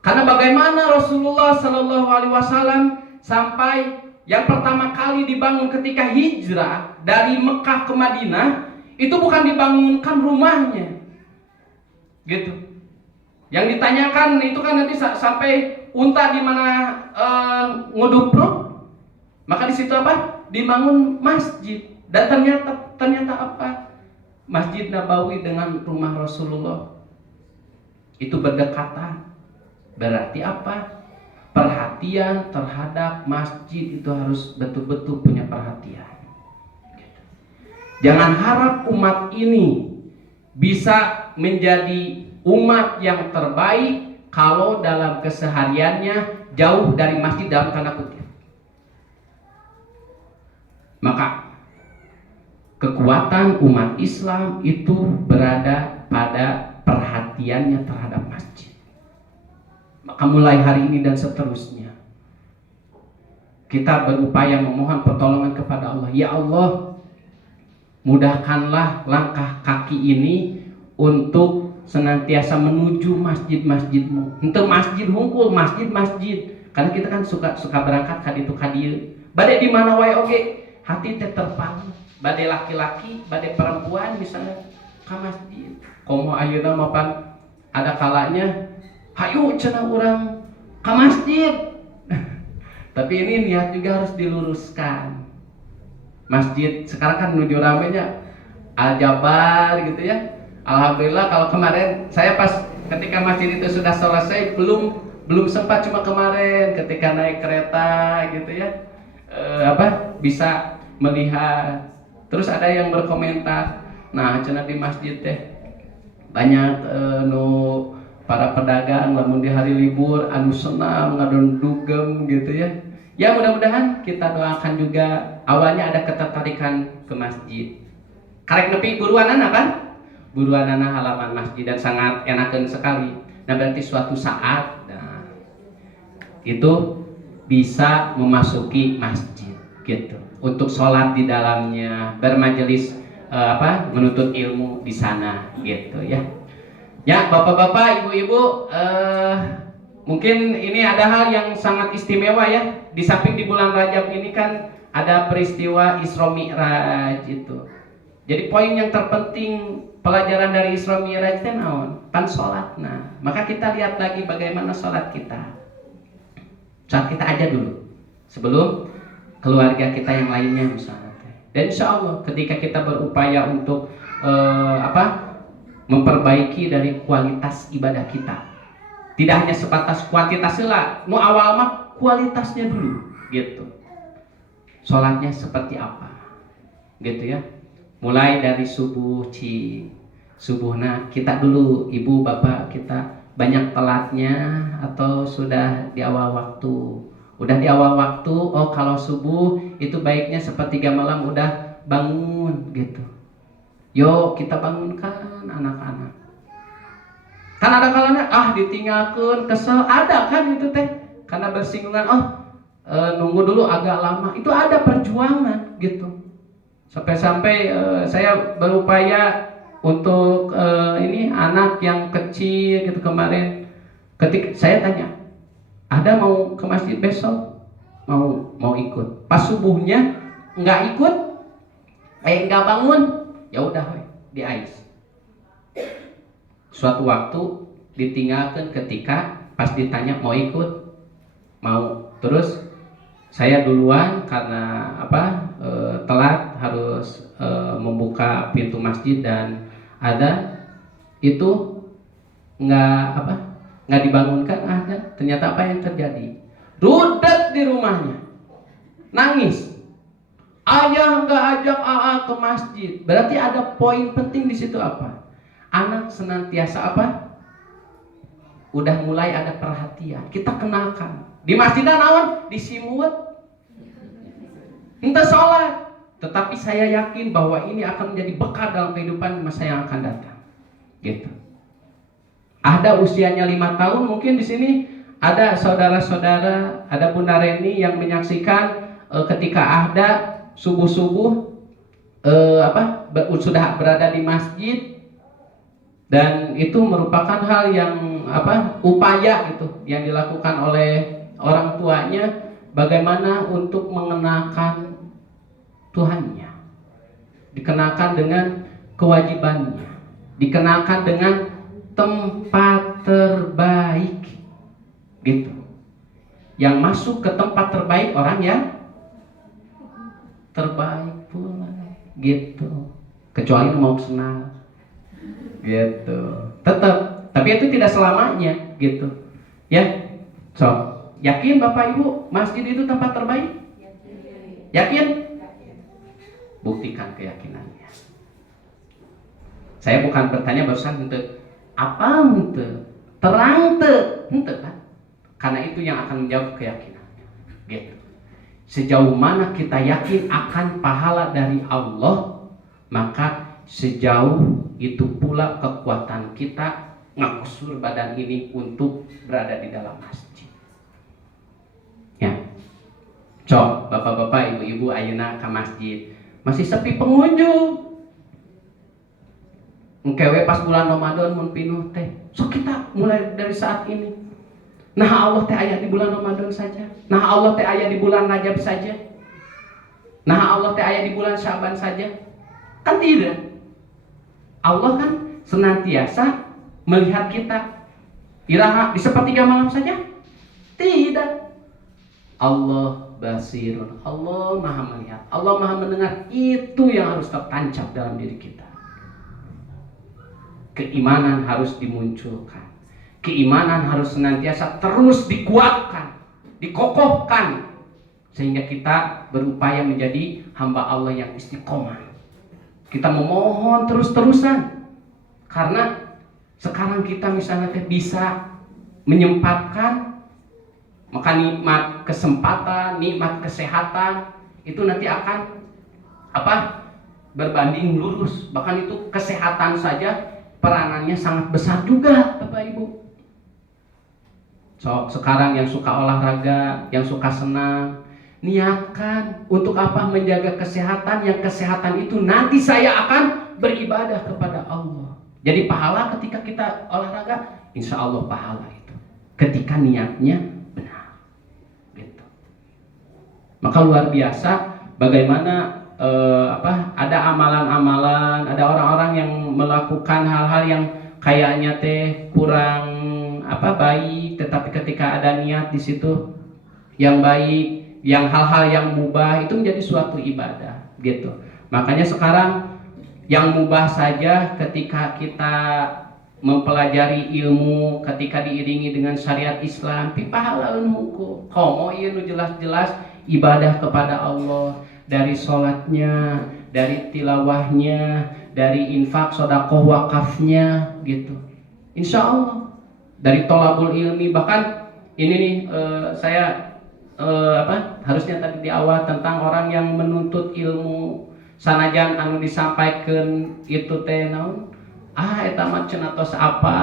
Karena bagaimana Rasulullah Shallallahu Alaihi Wasallam sampai yang pertama kali dibangun ketika hijrah dari Mekah ke Madinah, itu bukan dibangunkan rumahnya, gitu. Yang ditanyakan itu kan nanti sampai unta di mana ngudupruk, maka di situ apa? Dibangun masjid. Dan ternyata apa? Masjid Nabawi dengan rumah Rasulullah itu berdekatan. Berarti apa? Perhatian terhadap masjid itu harus betul-betul punya perhatian. Jangan harap umat ini bisa menjadi umat yang terbaik kalau dalam kesehariannya jauh dari masjid dalam tanda kutip. Maka kekuatan umat Islam itu berada pada perhatiannya terhadap masjid. Maka mulai hari ini dan seterusnya kita berupaya memohon pertolongan kepada Allah. Ya Allah, mudahkanlah langkah kaki ini untuk senantiasa menuju masjid-masjid-Mu. Untuk masjid hungkul, masjid-masjid. Karena kita kan suka berangkat kaditu kadieu. Bade di mana wae oge, hati teh terpalu. Bade laki-laki, bade perempuan misalnya ka masjid. Komo ayeuna mapan ada kalanya hayu cenah urang ka masjid. Tapi ini niat juga harus diluruskan. Masjid sekarang kan menuju ramenya Al-Jabar gitu ya. Alhamdulillah kalau kemarin saya pas ketika masjid itu sudah selesai belum sempat, cuma kemarin ketika naik kereta gitu ya bisa melihat. Terus ada yang berkomentar, nah cenah di masjid teh banyak para pedagang lamun di hari libur anu senam ngadon dugem gitu ya. Ya mudah-mudahan kita doakan juga awalnya ada ketertarikan ke masjid. Karek nepi buruanana kan? Buruanana halaman masjid dan sangat enakeun sekali. Nah berarti suatu saat itu bisa memasuki masjid gitu. Untuk sholat di dalamnya, bermajelis menuntut ilmu di sana gitu ya. Ya bapak-bapak, ibu-ibu, mungkin ini ada hal yang sangat istimewa ya. Di samping di bulan Rajab ini kan ada peristiwa Isra Mi'raj itu. Jadi poin yang terpenting pelajaran dari Isra Mi'raj itu naon? Pan sholat. Nah, maka kita lihat lagi bagaimana sholat kita. Sholat kita aja dulu sebelum keluarga kita yang lainnya misalnya. Dan insya Allah ketika kita berupaya untuk memperbaiki dari kualitas ibadah kita, tidak hanya sebatas kuantitasnya lah, nu awal mah kualitasnya dulu gitu. Sholatnya seperti apa gitu ya. Mulai dari subuhna kita dulu, ibu bapak kita banyak telatnya atau sudah di awal waktu? Udah di awal waktu, oh kalau subuh itu baiknya sepertiga malam udah bangun gitu. Yuk kita bangunkan anak-anak. Kan ada kalanya ditinggalkan kesel, ada kan itu teh karena bersinggungan nunggu dulu agak lama, itu ada perjuangan gitu. Sampai-sampai saya berupaya untuk ini anak yang kecil gitu kemarin, ketika saya tanya, ada mau ke masjid besok, mau ikut, pas subuhnya nggak ikut, nggak bangun, ya udah di ais. Suatu waktu ditinggalkan ketika pas ditanya mau ikut, mau. Terus saya duluan karena telat harus membuka pintu masjid dan ada itu nggak dibangunkan. Ada, ternyata apa yang terjadi? Rudet di rumahnya, nangis. Ayah nggak ajak AA ke masjid. Berarti ada poin penting di situ apa? Anak senantiasa udah mulai ada perhatian. Kita kenalkan. Di masjid naon? Disimut. Entah sholat. Tetapi saya yakin bahwa ini akan menjadi bekal dalam kehidupan masa yang akan datang. Gitu. Ada usianya 5 tahun, mungkin di sini ada saudara-saudara, ada Bunda Reni yang menyaksikan ketika ada subuh-subuh sudah berada di masjid, dan itu merupakan hal yang upaya gitu yang dilakukan oleh orang tuanya, bagaimana untuk mengenalkan Tuhannya, dikenalkan dengan kewajibannya, dikenalkan dengan tempat terbaik gitu. Yang masuk ke tempat terbaik orang yang terbaik pula gitu, kecuali mau senang gitu. Tetap, tapi itu tidak selamanya gitu ya. So, yakin Bapak Ibu masjid itu tempat terbaik? Yakin? Buktikan keyakinannya. Saya bukan bertanya barusan untuk apa untuk terang untuk kan? Karena itu yang akan menjawab keyakinan gitu. Sejauh mana kita yakin akan pahala dari Allah, maka sejauh itu pula kekuatan kita ngakusur badan ini untuk berada di dalam masjid. Ya. Cok, bapak-bapak, ibu-ibu ayeuna ke masjid masih sepi pengunjung. Engkewe pas bulan Ramadan mun pinuh teh. So kita mulai dari saat ini. Nah Allah teh aya di bulan Ramadan saja. Nah Allah teh aya di bulan Rajab saja. Nah Allah teh aya di bulan Syaban saja. Kan tidak. Allah kan senantiasa melihat kita. Iraha di sepertiga malam saja? Tidak. Allah basirun, Allah maha melihat, Allah maha mendengar. Itu yang harus tertancap dalam diri kita. Keimanan harus dimunculkan. Keimanan harus senantiasa terus dikuatkan, dikokohkan, sehingga kita berupaya menjadi hamba Allah yang istiqomah. Kita memohon terus-terusan. Karena sekarang kita misalnya bisa menyempatkan, maka nikmat kesempatan, nikmat kesehatan itu nanti akan berbanding lurus. Bahkan itu kesehatan saja peranannya sangat besar juga, Bapak Ibu. So, sekarang yang suka olahraga, yang suka senang, niatkan untuk apa? Menjaga kesehatan. Yang kesehatan itu nanti saya akan beribadah kepada Allah. Jadi pahala ketika kita olahraga, insya Allah pahala itu ketika niatnya benar gitu. Maka luar biasa bagaimana ada amalan-amalan, ada orang-orang yang melakukan hal-hal yang kayaknya kurang baik, tetapi ketika ada niat di situ yang baik, yang hal-hal yang mubah itu menjadi suatu ibadah gitu. Makanya sekarang yang mubah saja ketika kita mempelajari ilmu, ketika diiringi dengan syariat Islam, pahala hukum. Komo ieu nu jelas-jelas ibadah kepada Allah, dari sholatnya, dari tilawahnya, dari infak, sedekah, wakafnya gitu. Insya Allah. dari tolabul ilmi. Bahkan ini nih saya harusnya tadi di awal tentang orang yang menuntut ilmu sanajan anu disampaikan itu teh naon eta mah cenah tos apa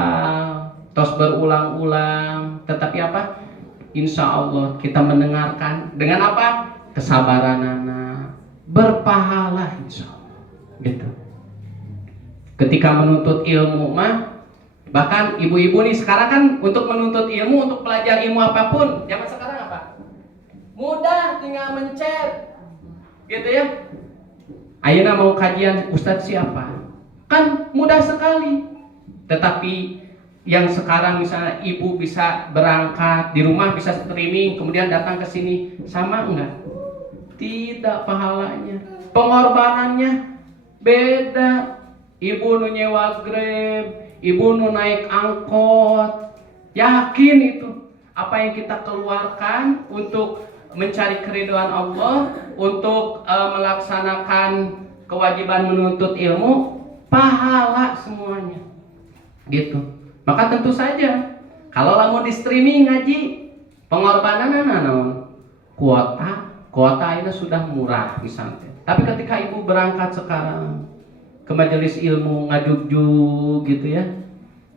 tos berulang-ulang, tetapi apa, insya Allah kita mendengarkan dengan apa, kesabaran anak berpahala insya Allah gitu. Ketika menuntut ilmu mah, bahkan ibu-ibu nih sekarang kan untuk menuntut ilmu, untuk belajar ilmu apapun zaman sekarang apa, mudah, tinggal mencet gitu ya. Ayeuna mau kajian Ustadz siapa, kan mudah sekali. Tetapi yang sekarang misalnya ibu bisa berangkat di rumah, bisa streaming, kemudian datang ke sini, sama enggak? Tidak pahalanya, pengorbanannya beda. Ibu nu nyewa Grab, ibu nu naik angkot, yakin itu apa yang kita keluarkan untuk mencari keridhaan Allah, untuk melaksanakan kewajiban menuntut ilmu, pahala semuanya gitu. Maka tentu saja kalau mau di streaming ngaji, pengorbanan naon, kuota ini sudah murah misalnya. Tapi ketika ibu berangkat sekarang ke majelis ilmu ngajug-jug gitu ya,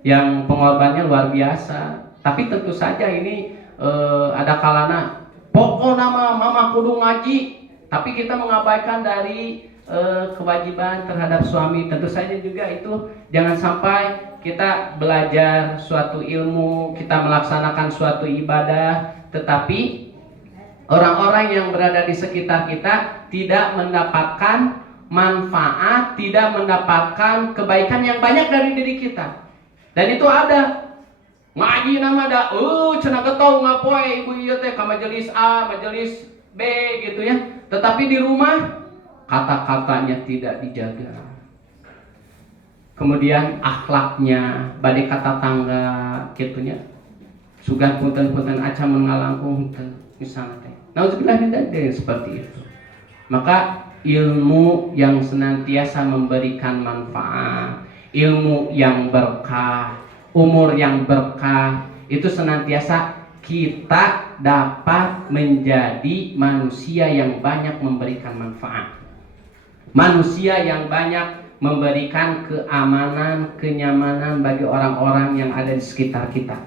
yang pengorbanannya luar biasa. Tapi tentu saja ini ada kalana pokok nama mama kudu ngaji, tapi kita mengabaikan dari kewajiban terhadap suami. Tentu saja juga itu jangan sampai kita belajar suatu ilmu, kita melaksanakan suatu ibadah, tetapi orang-orang yang berada di sekitar kita tidak mendapatkan manfaat, tidak mendapatkan kebaikan yang banyak dari diri kita. Dan itu ada ngaji nama ada, cenah getong ngapoe ibu ieu teh ka majelis A, majelis B gitu ya. Tetapi di rumah kata-katanya tidak dijaga. Kemudian akhlaknya bade kata tangga gitunya. Sugan punten-punten aca mengalangkung misalnya teh. Nauzubillah min dzalik seperti itu. Maka ilmu yang senantiasa memberikan manfaat, ilmu yang berkah, umur yang berkah, itu senantiasa kita dapat menjadi manusia yang banyak memberikan manfaat, manusia yang banyak memberikan keamanan, kenyamanan bagi orang-orang yang ada di sekitar kita.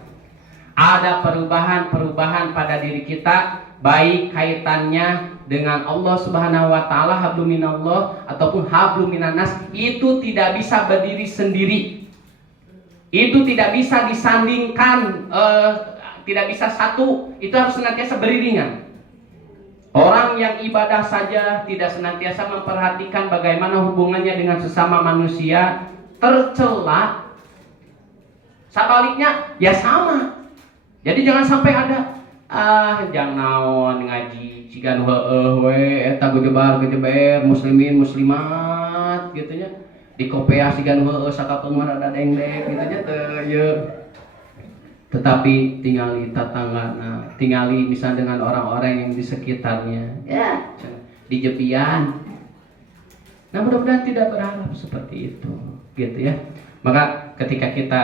Ada perubahan-perubahan pada diri kita, baik kaitannya dengan Allah Subhanahu wa taala, hablum minallah ataupun hablum minannas, itu tidak bisa berdiri sendiri. Itu tidak bisa disandingkan, tidak bisa satu, itu harus senantiasa beriringan. Orang yang ibadah saja tidak senantiasa memperhatikan bagaimana hubungannya dengan sesama manusia, tercela. Sebaliknya ya sama. Jadi jangan sampai ada jangan naon ngaji cigan heueuh we eta gejebar muslimin muslimat gitu nya. Di kopiah cigan heueuh sakapeung mah ada dengdek gitu nya teu yeu. Tetapi tingali tatanggana, tingali misalnya dengan orang-orang yang di sekitarnya, ya di jepian. Nah mudah-mudahan tidak berharap seperti itu, gitu ya. Maka ketika kita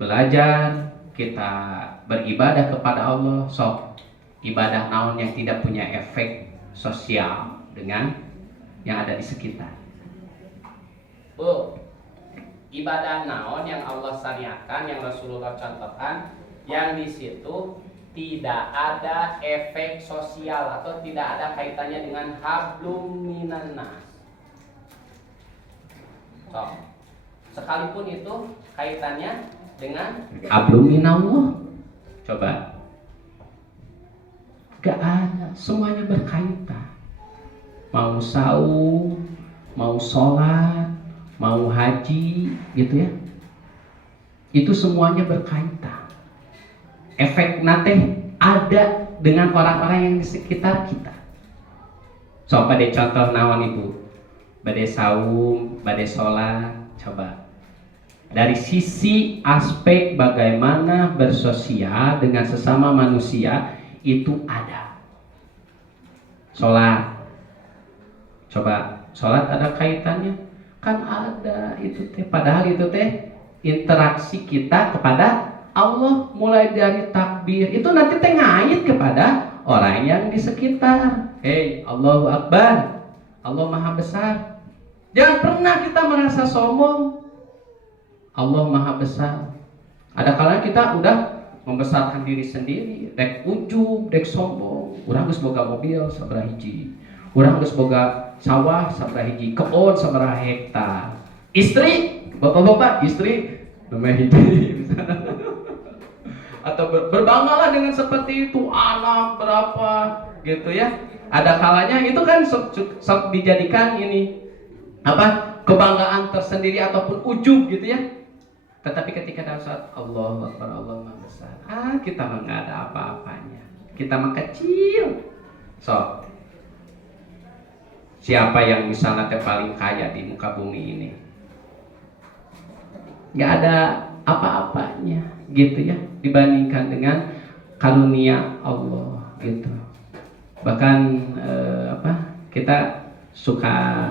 belajar, kita beribadah kepada Allah, sok ibadah naon yang tidak punya efek sosial dengan yang ada di sekitar. Ibadah naon yang Allah syariatkan, yang Rasulullah contohkan, yang di situ tidak ada efek sosial atau tidak ada kaitannya dengan hablum minannas. So, sekalipun itu kaitannya dengan hablum minallah, coba gak ada, semuanya berkaitan. Mau saum, mau sholat, mau haji gitu ya, itu semuanya berkaitan. Efek nate ada dengan orang-orang yang di sekitar kita. So pada contoh naon ibu, bade saum, bade sholat, coba dari sisi aspek bagaimana bersosial dengan sesama manusia itu ada. Sholat, coba sholat ada kaitannya? Kan ada itu teh, padahal itu teh interaksi kita kepada Allah mulai dari takbir itu nanti ngait kepada orang yang di sekitar. Hei, Allahu Akbar, Allah Maha Besar. Jangan pernah kita merasa sombong. Allah Maha Besar. Ada kalanya kita udah membesarkan diri sendiri, dek ujub, dek sombong. Urang geus boga mobil sabaraha hiji, urang geus boga sawah sabaraha hiji, kebon sabaraha hektar. Istri, bapak-bapak, istri namanya hiji. Atau berbanggalah dengan seperti itu, anak berapa gitu ya. Ada kalanya itu kan sok dijadikan ini apa, kebanggaan tersendiri ataupun ujub gitu ya. Tetapi ketika dalam saat Allahu Akbar, Allah Maha Besar, kita mah nggak ada apa-apanya, kita mah kecil. So, siapa yang misalnya paling kaya di muka bumi ini? Nggak ada apa-apanya gitu ya, dibandingkan dengan karunia Allah gitu. Bahkan kita suka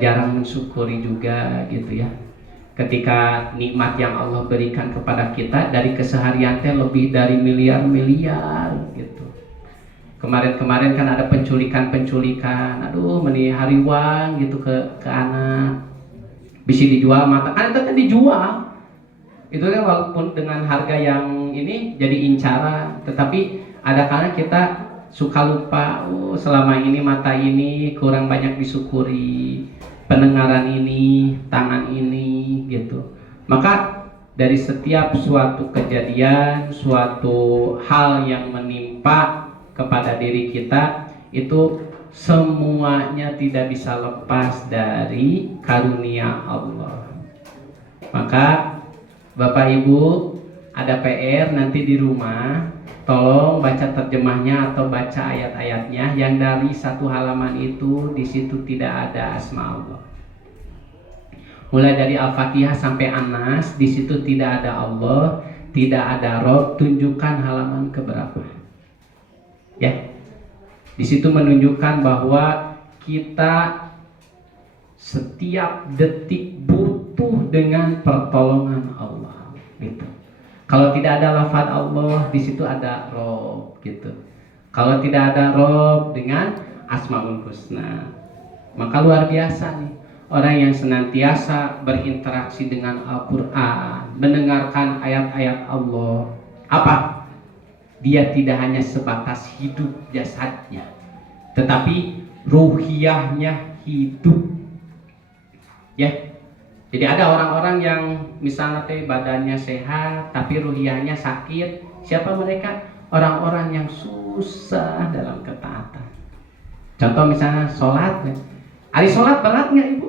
jarang mensyukuri juga gitu ya. Ketika nikmat yang Allah berikan kepada kita dari keseharian teh lebih dari miliar-miliar gitu. Kemarin-kemarin kan ada penculikan, aduh meni hariwang gitu ke anak. Bisa dijual mata, kan itu kan dijual. Itu kan walaupun dengan harga yang ini jadi incaran, tetapi ada kalanya kita suka lupa, selama ini mata ini kurang banyak disyukuri, pendengaran ini, tangan ini gitu. Maka dari setiap suatu kejadian, suatu hal yang menimpa kepada diri kita, itu semuanya tidak bisa lepas dari karunia Allah. Maka Bapak Ibu ada PR nanti di rumah, tolong baca terjemahnya atau baca ayat-ayatnya yang dari satu halaman itu di situ tidak ada asma Allah. Mulai dari Al-Fatihah sampai An-Nas, di situ tidak ada Allah, tidak ada Rob. Tunjukkan halaman keberapa. Ya. Di situ menunjukkan bahwa kita setiap detik butuh dengan pertolongan Allah. Gitu. Kalau tidak ada lafaz Allah, di situ ada Rob. Gitu. Kalau tidak ada Rob dengan Asmaul Husna, maka luar biasa nih. Orang yang senantiasa berinteraksi dengan Al-Quran, mendengarkan ayat-ayat Allah, apa? Dia tidak hanya sebatas hidup jasadnya, tetapi ruhiyahnya hidup. Ya, jadi ada orang-orang yang misalnya badannya sehat, tapi ruhiyahnya sakit. Siapa mereka? Orang-orang yang susah dalam ketaatan. Contoh misalnya sholat. Hari sholat berat nggak ibu?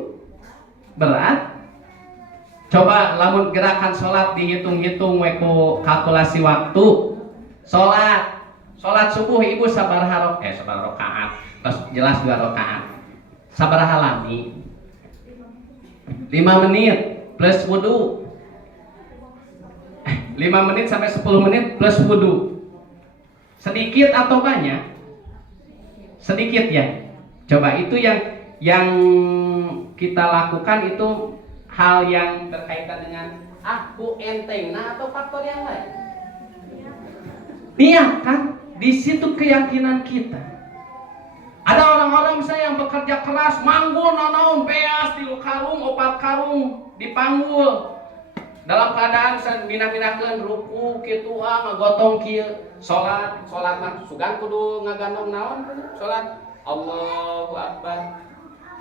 Berat. Coba lamun gerakan sholat dihitung-hitung weko kalkulasi waktu. Sholat subuh ibu sabaraha rakaat. Terus jelas 2 rakaat. Sabaraha lami? 5 menit plus wudu. 5 menit sampai 10 menit plus wudu. Sedikit atau banyak? Sedikit ya. Coba itu yang kita lakukan itu hal yang berkaitan dengan aku enteng, atau faktor yang lain. Niat kan, di situ keyakinan kita. Ada orang-orang misalnya yang bekerja keras, manggul nanaon beas di karung, 4 karung dipanggul. Dalam keadaan minah-minahkeun ruku kitu ngagotong kieu, salat mah sugan kudu ngagandong naon salat Allahu Akbar.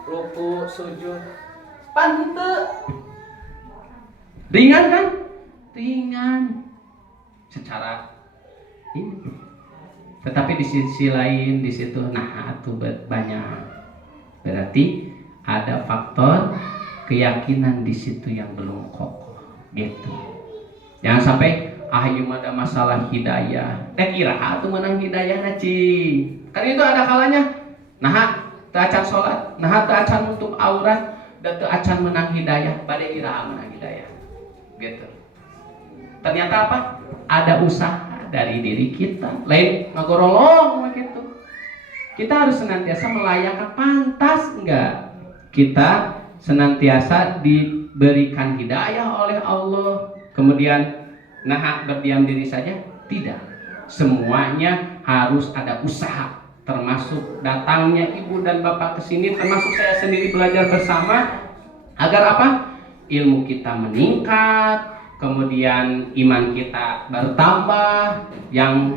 Ruku, sujud, pante, ringan kan? Ringan, secara ini. Tetapi di sisi lain di situ itu banyak. Berarti ada faktor keyakinan di situ yang belum kokoh, gitu. Jangan sampai ieu mah ada masalah hidayah. Teh iraha atuh menang hidayah cing. Kan itu ada kalanya. Teu acan sholat, teu acan nutup aurat, dan teu acan menang hidayah, bade iraha menang hidayah. Gitu. Ternyata apa? Ada usaha dari diri kita. Lain ngagorolong gitu. Kita harus senantiasa melayakkan, pantas enggak kita senantiasa diberikan hidayah oleh Allah. Kemudian nah berdiam diri saja? Tidak. Semuanya harus ada usaha, termasuk datangnya ibu dan bapak ke sini, termasuk saya sendiri belajar bersama agar apa? Ilmu kita meningkat, kemudian iman kita bertambah, yang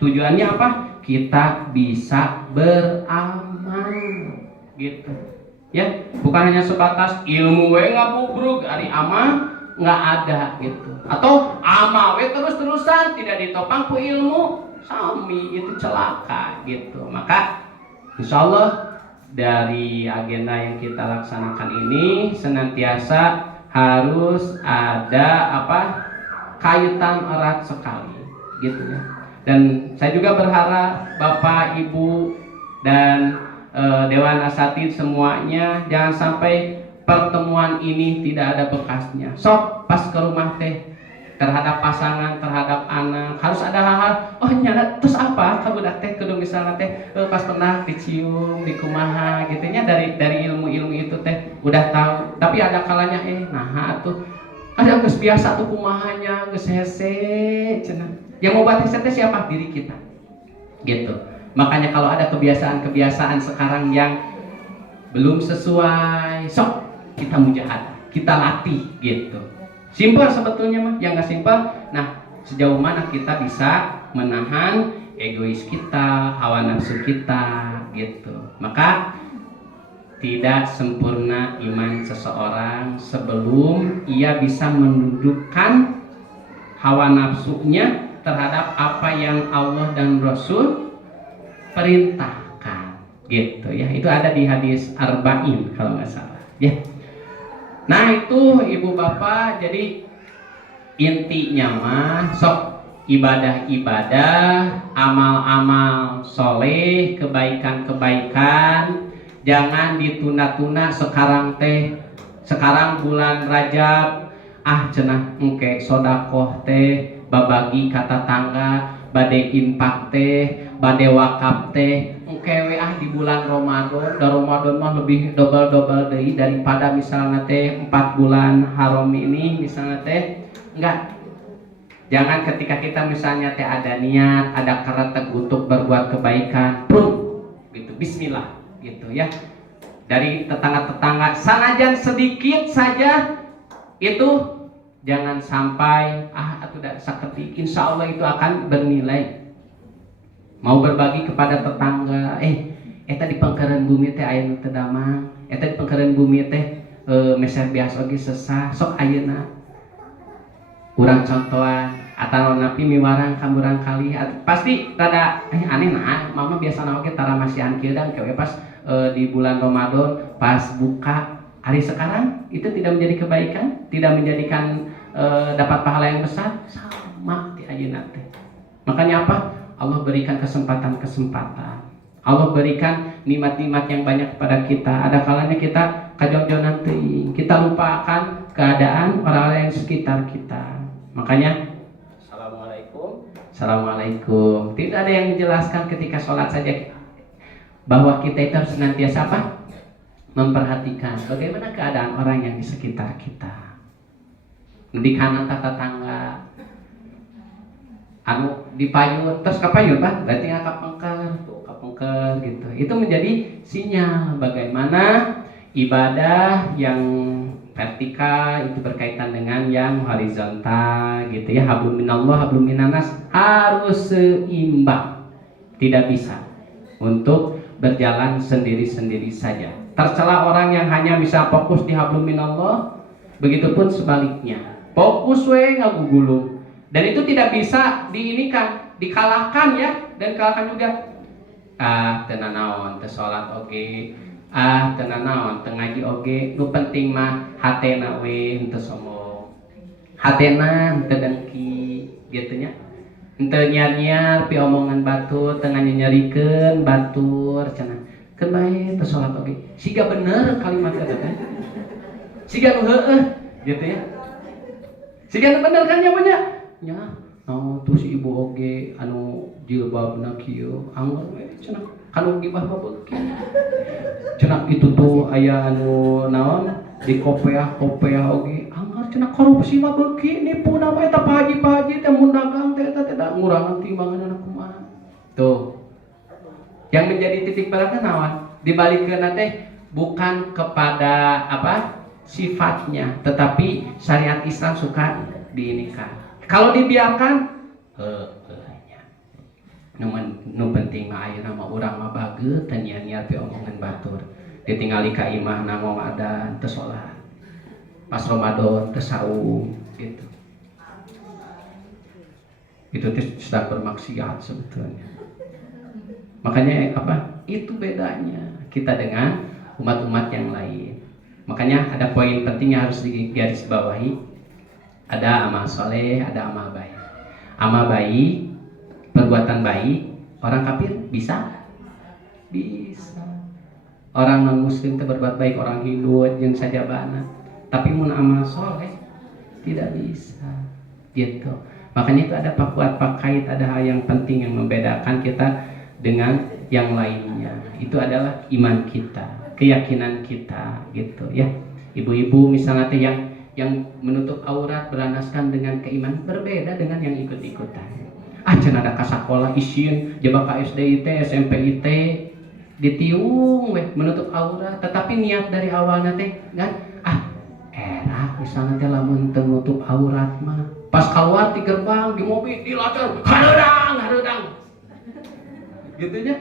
tujuannya apa? Kita bisa beramal gitu. Ya, bukan hanya sebatas ilmu we ngabubrug ari amal nggak ada gitu, atau amal we terus-terusan tidak ditopang ku ilmu, sami itu celaka gitu. Maka insya Allah dari agenda yang kita laksanakan ini senantiasa harus ada apa, kaitan erat sekali gitu ya. Dan saya juga berharap Bapak, Ibu, dan Dewan Asatidz semuanya jangan sampai pertemuan ini tidak ada bekasnya. Sok pas ke rumah teh terhadap pasangan, terhadap anak harus ada hal-hal, oh nyala terus apa kabudak teh kudu misalnya teh pas pernah dicium di kumaha gitu nya, dari ilmu-ilmu itu teh udah tahu, tapi ada kalanya nah tuh ada geus biasa tuh kumahanya geus hese cenah. Yang mau buat hese teh siapa? Diri kita gitu. Makanya kalau ada kebiasaan-kebiasaan sekarang yang belum sesuai, sok kita mujahadah, kita latih gitu. Simpel sebetulnya mah, yang nggak simpel. Nah, sejauh mana kita bisa menahan egois kita, hawa nafsu kita gitu. Maka tidak sempurna iman seseorang sebelum ia bisa menundukkan hawa nafsunya terhadap apa yang Allah dan Rasul perintahkan gitu ya. Itu ada di hadis Arba'in kalau nggak salah ya. Nah itu ibu bapak, jadi intinya mah sok ibadah-ibadah, amal-amal soleh, kebaikan-kebaikan jangan ditunda-tunda. Sekarang teh, sekarang bulan Rajab, cenah engke sodakoh teh, babagi kata tangga, bade infak teh, bade wakaf teh, engke di bulan Ramadan. Da Ramadan mah lebih double deui daripada misalnya teh 4 bulan haram ini misalnya teh. Enggak. Jangan ketika kita misalnya teh ada niat, ada karetek untuk berbuat kebaikan, gitu, bismillah gitu ya. Dari tetangga-tetangga sanajan sedikit saja itu jangan sampai atuh da saketik, insya Allah itu akan bernilai. Mau berbagi kepada tetangga, eta di pangkaran bumi teh aya nu teu damang, eta di pangkaran bumi teh meser biasa oge sesah, sok ayeuna urang contohan atau napi miwarang kamburang kali pasti tada aneh nah mama biasana oge tara masihan kieu dan kewe pas di bulan Ramadan pas buka hari sekarang itu tidak menjadi kebaikan, tidak menjadikan dapat pahala yang besar, sama di ayeuna teh. Makanya apa? Allah berikan kesempatan. Allah berikan nikmat-nikmat yang banyak kepada kita. Ada kalanya kita kajongjonan teuing, kita lupakan keadaan orang-orang yang sekitar kita. Makanya Assalamualaikum. Tidak ada yang menjelaskan ketika sholat saja bahwa kita itu harus senantiasa apa? Memperhatikan bagaimana keadaan orang yang di sekitar kita. Di kanan tetangga anu dipayun terus kapayun Pak, berarti kapengker gitu. Itu menjadi sinyal bagaimana ibadah yang vertikal itu berkaitan dengan yang horizontal gitu ya. Hablum minallah, hablum minannas harus seimbang. Tidak bisa untuk berjalan sendiri-sendiri saja. Tercela orang yang hanya bisa fokus di hablum minallah, begitupun sebaliknya. Fokus we ngagugulung. Dan itu tidak bisa dikalahkan ya, dan kalahkan juga. Tenan naon teu salat oge. Tenan naon teu ngaji oge. Nu penting mah hatena we henteu sombong. Hatena henteu dengki gitu nya. Henteu nyiar-nyiar pi omongan batur, teu nyanyerikeun batur cenah. Keun bae teu salat oge. Siga bener kalimat eta teh. Siga nu heueuh gitu ya. Siga nu bener kan nya nya tuh si ibu oge anu jilbabna kieu anggar we cenah kanu gibah babeuki cenah itu tuh aya anu naon di kopeah oge anggar cenah korupsi mah beuki nipu nama eta pahaji-pahaji teh mun dagang teh eta teh ngurangan timbangan anak kumaha. Tuh. Yang menjadi titik beratnya naon? Dibalikeun teh bukan kepada apa? Sifatnya, tetapi syariat Islam suka diinikan. Kalau dibiarkan nu penting mah ayeuna mah urang mah bageut teh niat teh omongan batur. Ditingali ka imah nangong ada teu salat. Pas Ramadan teu saum gitu. Itu teh sedang bermaksiat sebetulnya. Makanya apa? Itu bedanya kita dengan umat-umat yang lain. Makanya ada poin penting yang harus digarisbawahi. Ada amal soleh, ada amal baik. Amal baik, perbuatan baik, orang kafir bisa? Bisa. Orang non muslim itu berbuat baik, orang Hindu yang saja bana. Tapi mun amal soleh tidak bisa. Gitu. Makanya itu ada pak kait, ada hal yang penting yang membedakan kita dengan yang lainnya. Itu adalah iman kita, keyakinan kita, gitu ya. Ibu-ibu misalnya yang menutup aurat berlandaskan dengan keimanan berbeda dengan yang ikut-ikutan. Cenah ada ka sakola isin, jebak ka SD IT, SMP IT, ditiung weh menutup aurat, tetapi niat dari awalnya teh kan enak misalnya teh lamun teu nutup aurat mah pas keluar di gerbang di mobil dilacur hareudang gitu nya.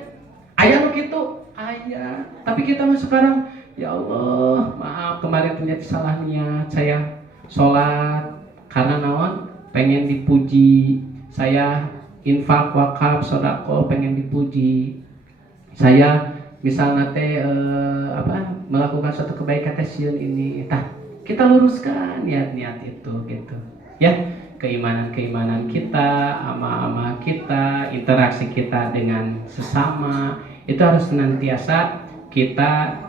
Aya nu kitu aya, tapi kita mah sekarang ya Allah maaf kemarin ternyata salah niat, saya sholat karena naon pengen dipuji, saya infak wakaf sedekah pengen dipuji, saya misalnya teh melakukan suatu kebaikan teh sieun ini, kita luruskan niat-niat itu gitu ya. Keimanan kita, amal-amal kita, interaksi kita dengan sesama itu harus senantiasa kita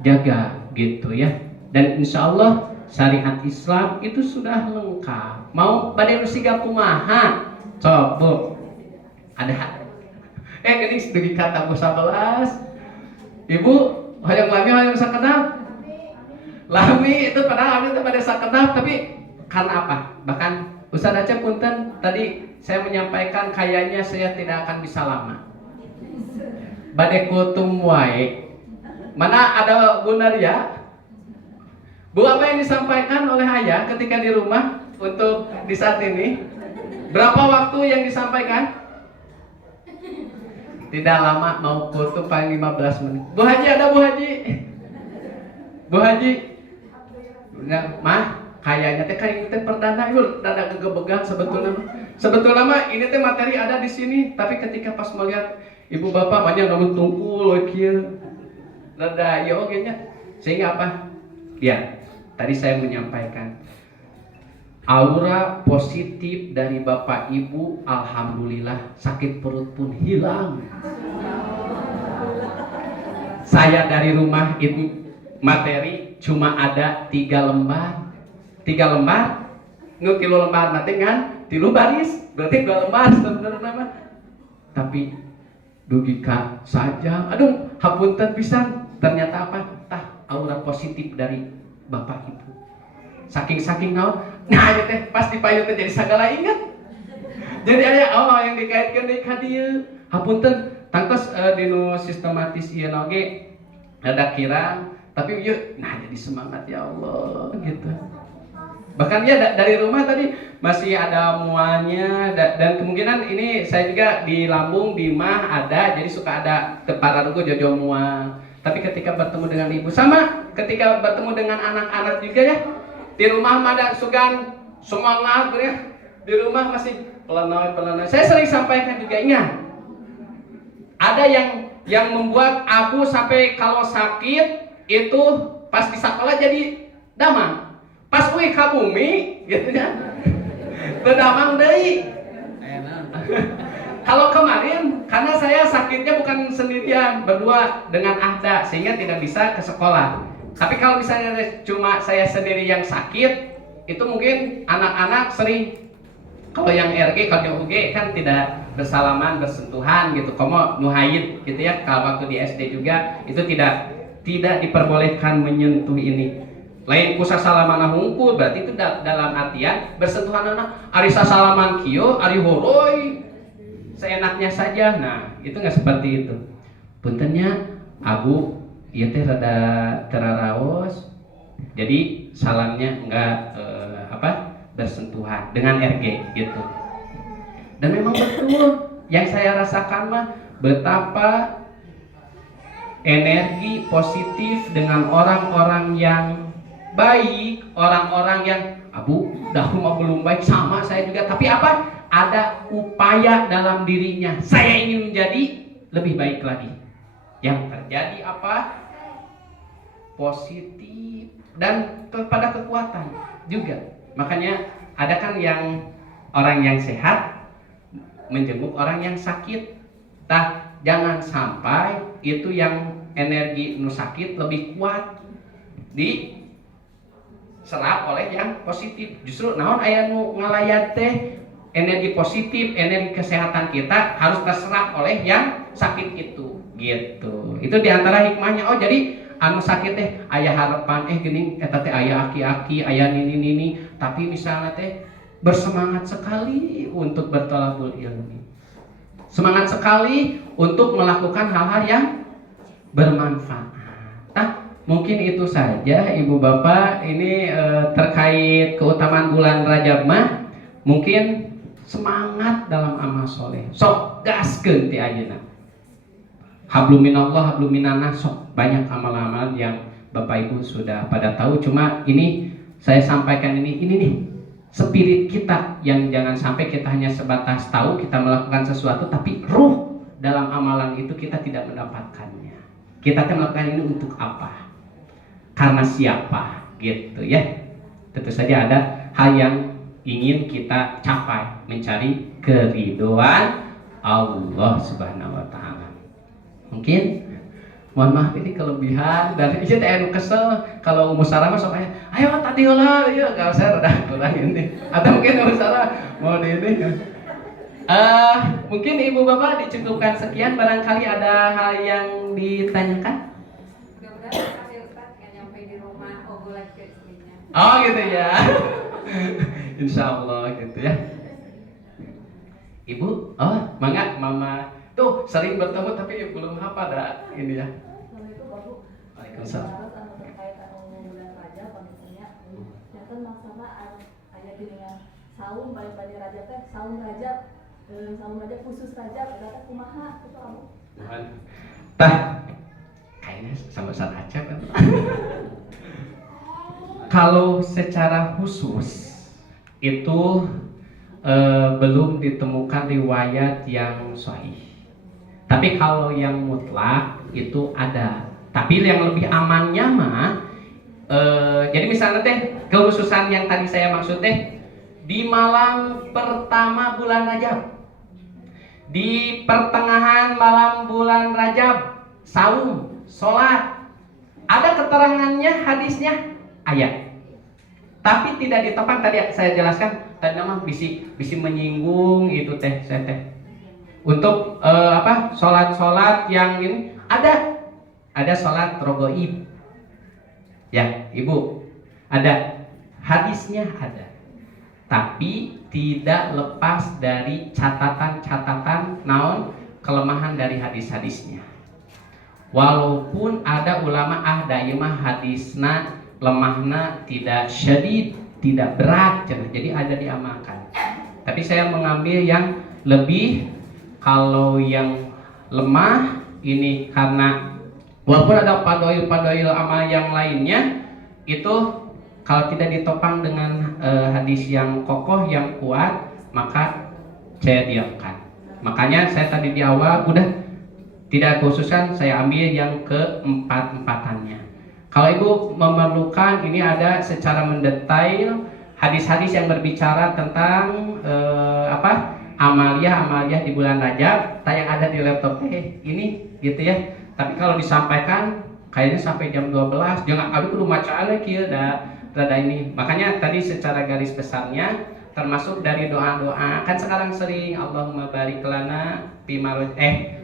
jaga gitu ya. Dan insya Allah syariat Islam itu sudah lengkap. Mau badai siga kumaha? Coba ada geuning dugi kata 11. Ibu hoyong lami hoyong sakedap. Lami itu padahal lami itu pada sakedap, tapi karena apa? Bahkan Ustaz Aceh punten tadi saya menyampaikan kayaknya saya tidak akan bisa lama. Bade kutum wae. Mana ada Bu Nadia? Bu, apa yang disampaikan oleh ayah ketika di rumah untuk di saat ini? Berapa waktu yang disampaikan? Tidak lama, mau kutum paling 15 menit. Bu Haji ada Bu Haji? Bu Haji? Enggak, mah kayaknya teh kayak teh perdana yul dada kegebegan sebetulnya mah ini teh materi ada di sini, tapi ketika pas melihat ibu bapak banyak namun tungkul kieu rada ya oge nya, sehingga apa ya tadi saya menyampaikan aura positif dari bapak ibu, alhamdulillah sakit perut pun hilang. Saya dari rumah itu materi cuma ada 3 lembar nu 3 lembar nanti kan 3 baris berarti 2 lembar sebenarnya. Tapi dugi ka saja aduh hapunten pisan, ternyata apa aura positif dari bapak ibu saking naon nah ieu teh pas dipayun teh jadi sagala inget, jadi aya yang dikaitkeun deui ka dieu hapunten tangtos dinu sistematis ieu oge ada kirang, tapi yuk nah jadi semangat ya Allah gitu. Bahkan ya dari rumah tadi masih ada mualnya dan kemungkinan ini saya juga di lambung di mah ada, jadi suka ada para rugo jojo mual. Tapi ketika bertemu dengan ibu sama, ketika bertemu dengan anak-anak juga ya di rumah ada sugan semangat ya, di rumah masih pelanai. Saya sering sampaikan juga ingat ada yang membuat aku sampai kalau sakit itu pas di sekolah jadi damang. Pas uih ka bumi gitu ya. Berdamang deui. Kalau kemarin karena saya sakitnya bukan sendirian, berdua dengan Ahda sehingga tidak bisa ke sekolah. Tapi kalau misalnya cuma saya sendiri yang sakit, itu mungkin anak-anak sering kalau yang RG kalau UG kan tidak bersalaman, bersentuhan gitu. Komo nuhaid gitu ya. Kalau waktu di SD juga itu tidak diperbolehkan menyentuh ini. Lain ku sasalaman hungkul berarti itu dalam artian bersentuhan anak ari sasalaman kieu ari horoi seenaknya saja. Nah, itu nggak seperti itu. Puntennya Abu ieu teh rada teraraos. Jadi salamnya enggak bersentuhan dengan RG gitu. Dan memang betul yang saya rasakan mah betapa energi positif dengan orang-orang yang baik, orang-orang yang Abu dahulu belum baik sama saya juga, tapi apa? Ada upaya dalam dirinya. Saya ingin menjadi lebih baik lagi. Yang terjadi apa? Positif dan kepada kekuatan juga. Makanya ada kan yang orang yang sehat menjenguk orang yang sakit. Tah, jangan sampai itu yang energi nu sakit lebih kuat diserap oleh yang positif. Justru naon aya nu ngalayat teh energi positif, energi kesehatan kita harus terserap oleh yang sakit itu. Gitu. Itu diantara hikmahnya. Oh, jadi anu sakit teh aya harapan geuning eta teh aya aki-aki, aya nini-nini, tapi misalnya teh bersemangat sekali untuk bertolabul ilmi. Semangat sekali untuk melakukan hal-hal yang bermanfaat. Nah, mungkin itu saja Ibu Bapak ini terkait keutamaan bulan Rajab mah. Mungkin semangat dalam amal soleh. Sok gaskeun ti ayeuna. Hablum minallah, hablum minannas, sok banyak amal-amal yang Bapak Ibu sudah pada tahu. Cuma ini saya sampaikan ini nih spirit kita yang jangan sampai kita hanya sebatas tahu kita melakukan sesuatu tapi ruh dalam amalan itu kita tidak mendapatkannya. Kita akan melakukan ini untuk apa? Karena siapa? Gitu ya. Tentu saja ada hal yang ingin kita capai, mencari keridhaan Allah Subhanahu wa taala. Mungkin mohon maaf ini kelebihan dan ieu teh anu kesel kalau musyawarah mah sok ayo tadi heula ieu enggak usah rada kurang ini. Atau mungkin musyawarah mau di ini. Mungkin Ibu Bapak dicukupkan sekian, barangkali ada hal yang ditanyakan. Mudah-mudahan kasih Ustaz yang nyampe di rumah ogolan ke istrinya. Oh gitu ya. Insyaallah gitu ya. Ibu, mangga Mama tuh sering bertemu tapi belum apa dah ini ya. Waalaikumsalam. Terkait bulan Rajab pamitannya nyata maksana aya dengan saum paling pada Rajab teh saum Rajab khusus Rajab eta kumaha kitu Abu. Tah kayaknya sama Ustaz Acep kan. Kalau secara khusus itu belum ditemukan riwayat yang sahih. Tapi kalau yang mutlak itu ada. Tapi yang lebih amannya mah, jadi misalnya teh kekhususan yang tadi saya maksud teh di malam pertama bulan Rajab, di pertengahan malam bulan Rajab, saum, sholat, ada keterangannya hadisnya ayat. Tapi tidak ditopang tadi saya jelaskan tadi mah bisi menyinggung itu teh saya teh. Untuk sholat yang ini ada sholat rogoib ya Ibu, ada hadisnya ada, tapi tidak lepas dari catatan naon kelemahan dari hadisnya. Walaupun ada ulama ieu mah hadisna lemahna tidak syadid, tidak berat, jadi ada diamalkan. Tapi saya mengambil yang lebih. Kalau yang lemah ini karena walaupun ada padoil amal yang lainnya itu kalau tidak ditopang dengan hadis yang kokoh yang kuat maka saya diamkan. Makanya saya tadi di awal udah tidak khususkan, saya ambil yang keempat-empatannya. Kalau Ibu memerlukan ini ada secara mendetail hadis-hadis yang berbicara tentang amalia di bulan Rajab, yang ada di laptop ini gitu ya. Tapi kalau disampaikan kayaknya sampai jam 12, jangan kali kudu maca lagi ya rada ini. Makanya tadi secara garis besarnya termasuk dari doa-doa kan sekarang sering Allahumma barik lana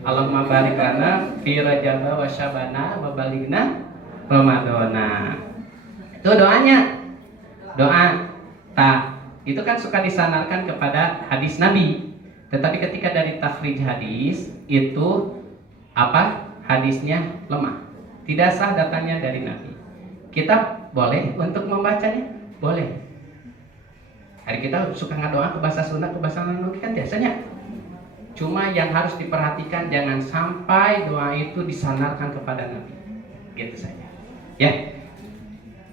Allahumma barik lana fi Rajab wa Syabana wa balighna Ramadana. Tuh doanya. Doa. Itu kan suka disandarkan kepada hadis Nabi. Tetapi ketika dari takhrij hadis itu hadisnya lemah. Tidak sah datangnya dari Nabi. Kita boleh untuk membacanya? Boleh. Hari kita suka ngadoa ke bahasa Sunda, ke bahasa Melayu kan biasanya. Cuma yang harus diperhatikan jangan sampai doa itu disandarkan kepada Nabi. Gitu saja. Ya.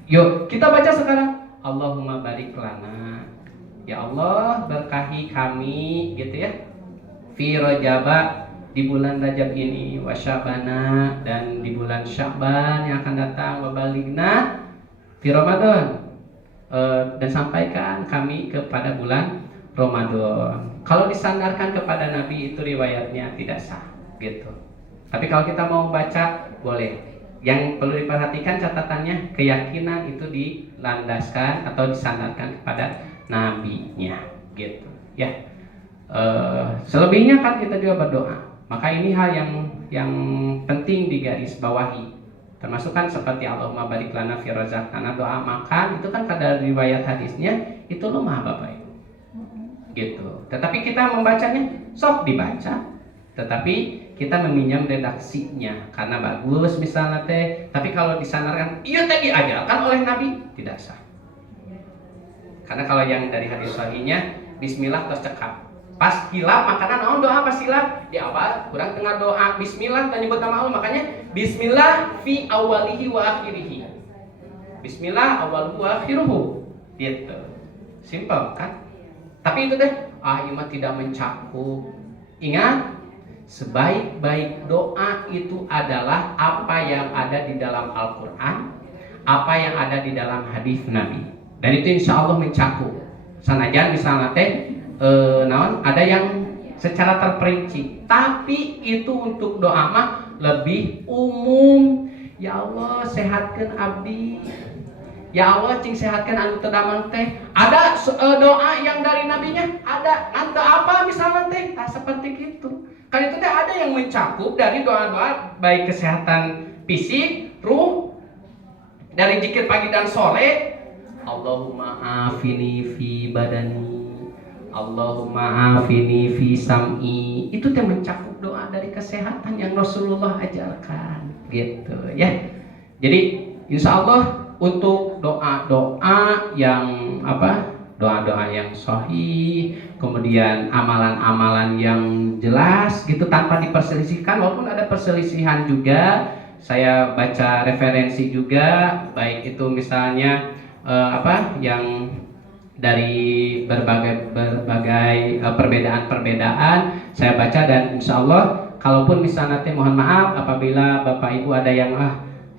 Yuk, kita baca sekarang. Allahumma barik lana. Ya Allah, berkahi kami gitu ya. Fi Rajaba, di bulan Rajab ini, wa Sya'bana, dan di bulan Sya'ban yang akan datang, wa baligna fi Ramadan. Dan sampaikan kami kepada bulan Ramadan. Kalau disandarkan kepada Nabi itu riwayatnya tidak sah gitu. Tapi kalau kita mau baca boleh. Yang perlu diperhatikan catatannya, keyakinan itu dilandaskan atau disandarkan kepada nabinya gitu ya. Selebihnya kan kita juga berdoa. Maka ini hal yang penting digaris bawahi. Termasuk kan seperti Allahumma barik lana fi razaqana, doa makan itu kan kada riwayat hadisnya itu lemah Bapak Ibu. Gitu. Tetapi kita membacanya sok dibaca. Tetapi kita meminjam redaksinya karena bagus misalnya teh. Tapi kalau disandarkan iya tadi diajarkan oleh Nabi tidak sah. Karena kalau yang dari hadis sahihnya bismillah terus cekap. Pas hilap makanan naon doa pas hilap di awal kurang tengah doa bismillah dan nyebut nama Allah, makanya bismillah fi awalihi wa akhirihi. Bismillah awaluhu wa akhiruhu. Gitu. Simpel kan? Tapi itu deh mah tidak mencakup. Ingat, sebaik-baik doa itu adalah apa yang ada di dalam Al-Quran, apa yang ada di dalam hadis Nabi. Dan itu insya Allah mencakup. Sanajan misalnya ada yang secara terperinci, tapi itu untuk doa mah lebih umum. Ya Allah sehatkan abdi. Ya Allah cing sehatkan anu tedamang teh. Ada doa yang dari nabinya? Ada. Ante apa misalnya teh? Seperti gitu. Kan itu teh ada yang mencakup dari doa-doa baik kesehatan fisik, ruh, dari zikir pagi dan sore. Allahumma afini fi badani, Allahumma afini fi sam'i. Itu teh mencakup doa dari kesehatan yang Rasulullah ajarkan, gitu ya. Jadi insya Allah untuk doa-doa yang doa-doa yang sahih, kemudian amalan-amalan yang jelas gitu tanpa diperselisihkan, walaupun ada perselisihan juga. Saya baca referensi juga, baik itu misalnya yang dari berbagai perbedaan-perbedaan saya baca, dan insya Allah kalaupun misalnya mohon maaf apabila Bapak Ibu ada yang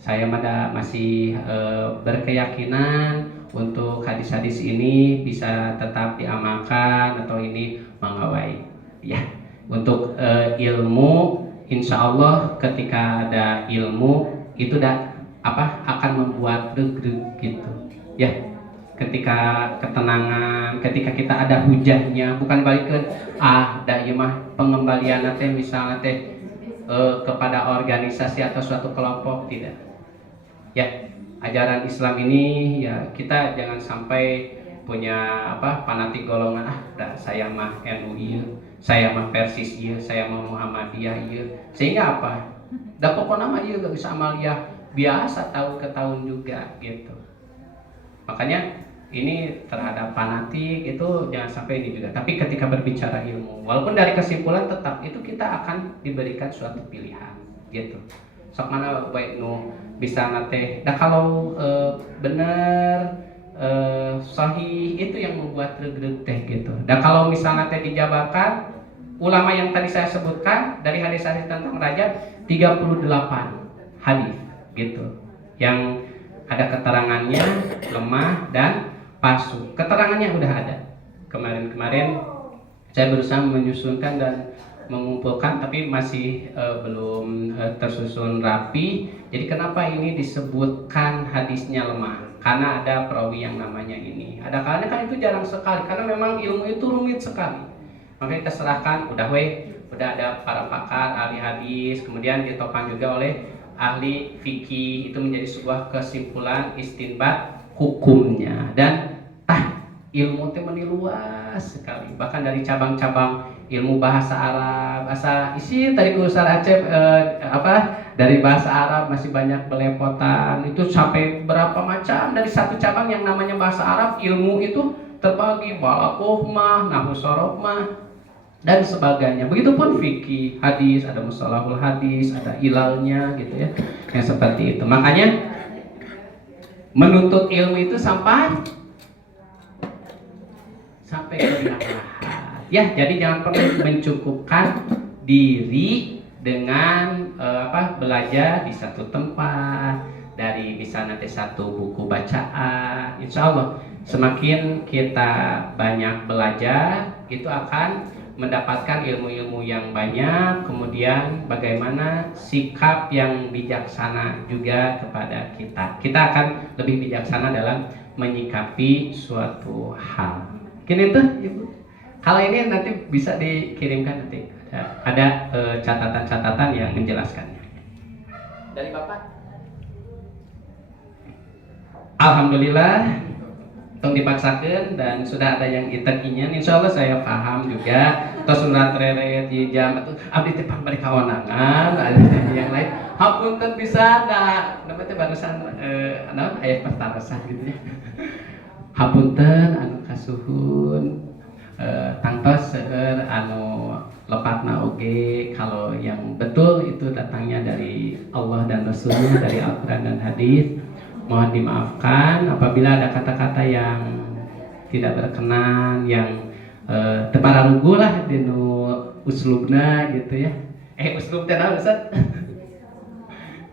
saya masih berkeyakinan untuk hadis-hadis ini bisa tetap diamalkan atau ini mengawai ya. Untuk ilmu insya Allah ketika ada ilmu itu akan membuat deg-deg gitu ya. Ketika ketenangan, ketika kita ada hujahnya, bukan balikan pengembalian teh misalnya teh kepada organisasi atau suatu kelompok, tidak ya. Ajaran Islam ini ya kita jangan sampai punya fanatik golongan saya mah NU, saya mah Persis, saya mah Muhammadiyah, sehingga pokoknya mah gak bisa amaliyah biasa tahun ke tahun juga gitu. Makanya ini terhadap fanatik itu jangan sampai ini juga. Tapi ketika berbicara ilmu, walaupun dari kesimpulan tetap itu kita akan diberikan suatu pilihan gitu. Sok mana baik bisa nate. Nah kalau benar sahih itu yang membuat reg-reg teh gitu. Dan kalau misalnya teh dijabarkan ulama yang tadi saya sebutkan dari hadis-hadis tentang Rajab 38 hadis gitu. Yang ada keterangannya lemah dan palsu. Keterangannya udah ada. Kemarin saya berusaha menyusunkan dan mengumpulkan, tapi masih belum tersusun rapi. Jadi kenapa ini disebutkan hadisnya lemah? Karena ada perawi yang namanya ini. Ada kalanya kan itu jarang sekali, karena memang ilmu itu rumit sekali. Maka kita serahkan, udah ada para pakar, ahli hadis, kemudian ditopang juga oleh ahli fikih. Itu menjadi sebuah kesimpulan istinbat hukumnya. Dan ilmu teh luas sekali, bahkan dari cabang-cabang ilmu bahasa Arab, tadi Ustaz Acep dari bahasa Arab masih banyak belepotan, itu sampai berapa macam dari satu cabang yang namanya bahasa Arab. Ilmu itu terbagi balaghah mah, nahwu sorof mah, dan sebagainya. Begitupun fikih, hadis, ada mustalahul hadis, ada ilalnya gitu ya. Yang seperti itu. Makanya menuntut ilmu itu sampai kebiasaan. Ya, jadi jangan pernah mencukupkan diri dengan belajar di satu tempat, dari bisa nanti satu buku bacaan. Insya Allah semakin kita banyak belajar, itu akan mendapatkan ilmu-ilmu yang banyak. Kemudian bagaimana sikap yang bijaksana juga kepada kita. Kita akan lebih bijaksana dalam menyikapi suatu hal. Mungkin itu Ibu. Kalau ini nanti bisa dikirimkan, nanti ada catatan-catatan yang menjelaskannya. Dari Bapak. Alhamdulillah, tong dipaksakan dan sudah ada yang itekinya. Insya Allah saya paham juga. Atau surat rere di jam itu abdi teh bari kawanangan, ada yang lain. Hapunten bisa da, namanya barusan ayat pertarasan gitu ya. Hapunten anu kasuhun tangtos seueur anu lepatna oge, kalau yang betul itu datangnya dari Allah dan Rasulnya, dari Al-Quran dan hadis. Mohon dimaafkan apabila ada kata-kata yang tidak berkenan, yang tepararugu lah dinu uslubna gitu ya. Uslub teh naon Ustaz?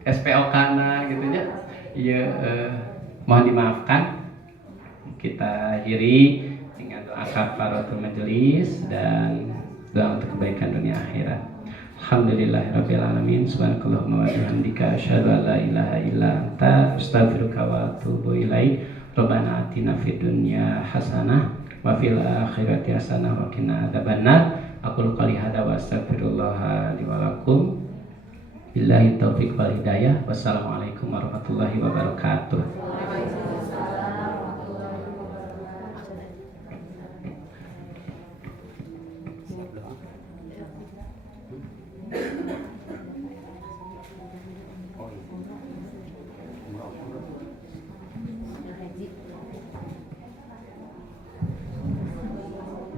SPOK na gitu ya. Iya, mohon dimaafkan. Kita akhiri dengan doa kafaratul majelis dan doa untuk kebaikan dunia akhirat. Alhamdulillahirabbil alamin. Subhanakallahumma wa bihamdika asyhadu an la ilaha illa anta astaghfiruka wa atubu ilaik. Rabbana atina fid dunya hasanah wa fil akhirati hasanah wa qina adzabannar. Aqulu qouli hadza wa astaghfirullah li wa lakum. Billahi taufiq wal hidayah. Wassalamualaikum warahmatullahi wabarakatuh.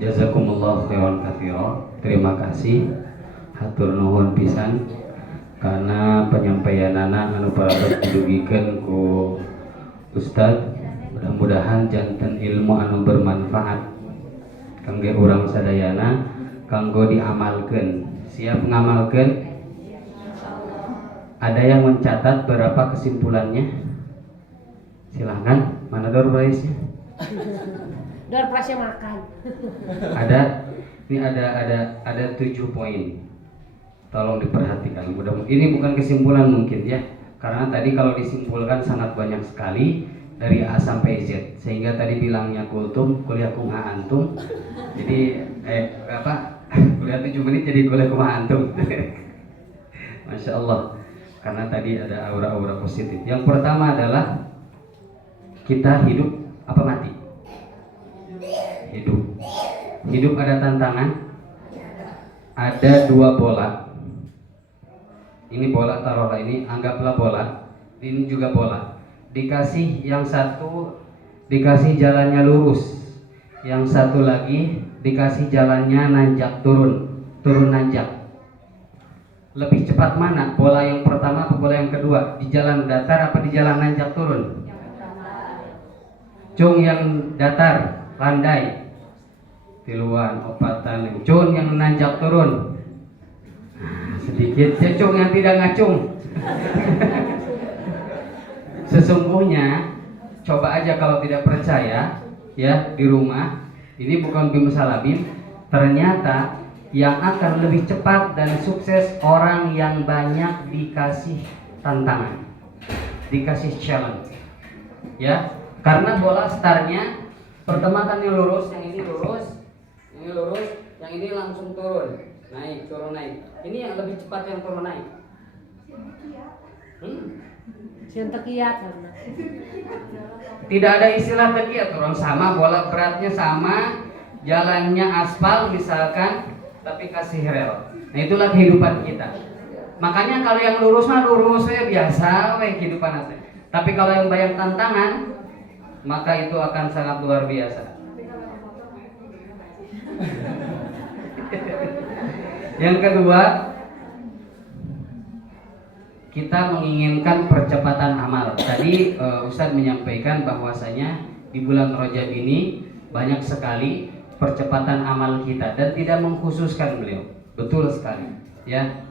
Jazakumullah khairan katsiran. Terima kasih hatur nuhun pisan karena penyampaianana anu parados didugikeun ku Ustaz. Mudah-mudahan janten ilmu anu bermanfaat kangge urang sadayana, kanggo diamalkeun. Siap ngamalkeun? Ada yang mencatat berapa kesimpulannya? Silahkan, mana Dor Baisnya? Dor Prasya makan. Ini ada 7 poin. Tolong diperhatikan. Mudah-mudahan ini bukan kesimpulan mungkin ya, karena tadi kalau disimpulkan sangat banyak sekali dari A sampai Z, sehingga tadi bilangnya kultum, kuliah kumaha antum. Jadi kuliah 7 menit jadi kuliah kumaha antum. Masya Allah, karena tadi ada aura-aura positif. Yang pertama adalah kita hidup apa mati? Hidup ada tantangan. Ada 2 bola. Ini bola, taruhlah ini, anggaplah bola. Ini juga bola. Dikasih yang satu dikasih jalannya lurus, yang satu lagi dikasih jalannya nanjak turun nanjak. Lebih cepat mana? Bola yang pertama atau bola yang kedua? Di jalan datar apa di jalan nanjak turun? Cung yang datar, landai. Tiluan, opatan, cung yang nanjak turun. Sedikit cung yang tidak ngacung. Sesungguhnya, coba aja kalau tidak percaya ya di rumah. Ini bukan bimusalabim. Ternyata yang akan lebih cepat dan sukses orang yang banyak dikasih tantangan, dikasih challenge. Ya, karena bola startnya pertama kan yang lurus, yang ini lurus, yang ini langsung turun naik. Ini yang lebih cepat yang turun naik. Sieun teu kiat karena. Tidak ada istilah tekiat, orang sama, bola beratnya sama, jalannya aspal misalkan, tapi kasih rel. Nah itulah kehidupan kita. Makanya kalau yang lurus mah lurus ya biasa, kehidupan nanti. Tapi kalau yang banyak tantangan, maka itu akan sangat luar biasa. Yang kedua, kita menginginkan percepatan amal. Tadi Ustadz menyampaikan bahwasanya di bulan Rajab ini banyak sekali percepatan amal kita dan tidak mengkhususkan beliau. Betul sekali, ya.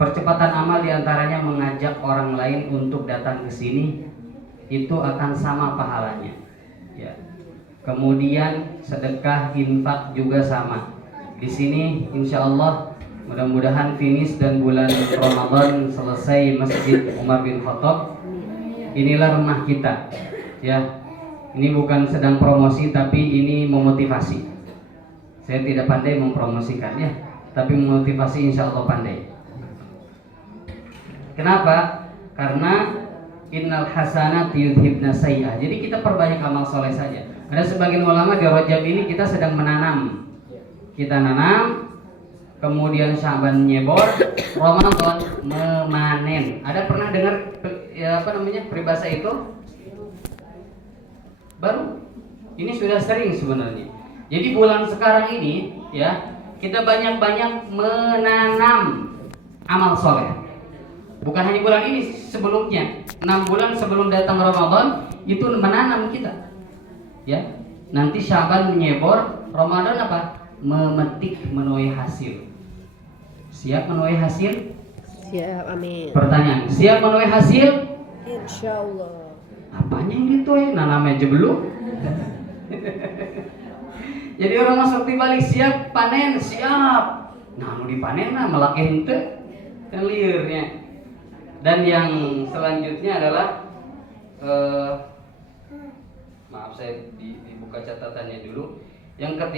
Percepatan amal diantaranya mengajak orang lain untuk datang ke sini, itu akan sama pahalanya. Ya. Kemudian sedekah, infak juga sama. Di sini, insya Allah mudah-mudahan finish dan bulan Ramadan selesai Masjid Umar bin Khattab. Inilah rumah kita, ya. Ini bukan sedang promosi, tapi ini memotivasi. Saya tidak pandai mempromosikannya, tapi memotivasi insya Allah pandai. Kenapa? Karena innal hasanat yudhibna sayyi'ah. Jadi kita perbanyak amal soleh saja. Ada sebagian ulama di Rajab ini kita sedang menanam. Kita nanam, kemudian Syaban nyebor, Ramadan memanen. Ada pernah dengar peribahasa itu? Baru. Ini sudah sering sebenarnya. Jadi bulan sekarang ini ya, kita banyak-banyak menanam amal soleh. Bukan hanya bulan ini, sebelumnya 6 bulan sebelum datang Ramadan itu menanam kita. Ya. Nanti Syaban menyebor, Ramadan apa? Memetik, menuai hasil. Siap menuai hasil? Siap, amin. Pertanyaan, siap menuai hasil? Insyaallah. Apanya yang dituai? Nanamnya aja belum. Jadi orang masuk di balik siap panen, siap. Nah, mau dipanen lah melaki henteu kan liurnya. Dan yang selanjutnya adalah maaf saya dibuka catatannya dulu. Yang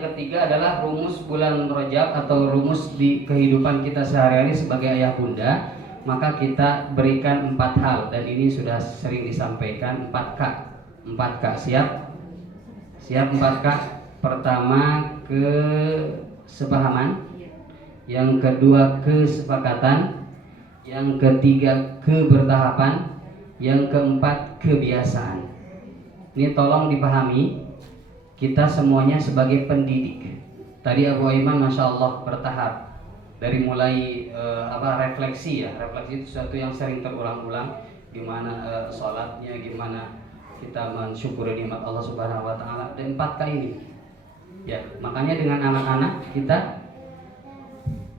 ketiga adalah rumus bulan Rajab atau rumus di kehidupan kita sehari-hari sebagai ayah bunda. Maka kita berikan 4 hal dan ini sudah sering disampaikan 4K. 4K siap? Siap 4K. Pertama kesepahaman, yang kedua kesepakatan, yang ketiga kebertahapan, yang keempat kebiasaan. Ini tolong dipahami, kita semuanya sebagai pendidik. Tadi Abu Aiman Masya Allah bertahap. Dari mulai refleksi ya, refleksi itu sesuatu yang sering terulang-ulang, gimana sholatnya, gimana kita mensyukuri nikmat Allah Subhanahu Wa Taala, dan 4 kali ini. Ya, makanya dengan anak-anak kita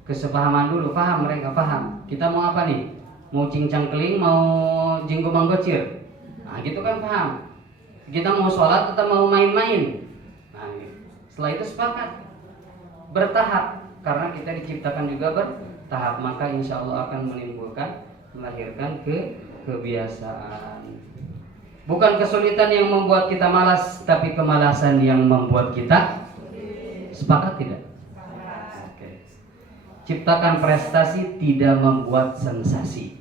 kesepahaman dulu, paham mereka paham. Kita mau apa nih? Mau cincang keling, mau jinggo manggocir. Nah, gitu kan paham. Kita mau sholat atau mau main-main. Nah, setelah itu sepakat bertahap. Karena kita diciptakan juga bertahap, maka insya Allah akan melahirkan kebiasaan. Bukan kesulitan yang membuat kita malas, tapi kemalasan yang membuat kita sepakat tidak? Oke. Ciptakan prestasi, tidak membuat sensasi.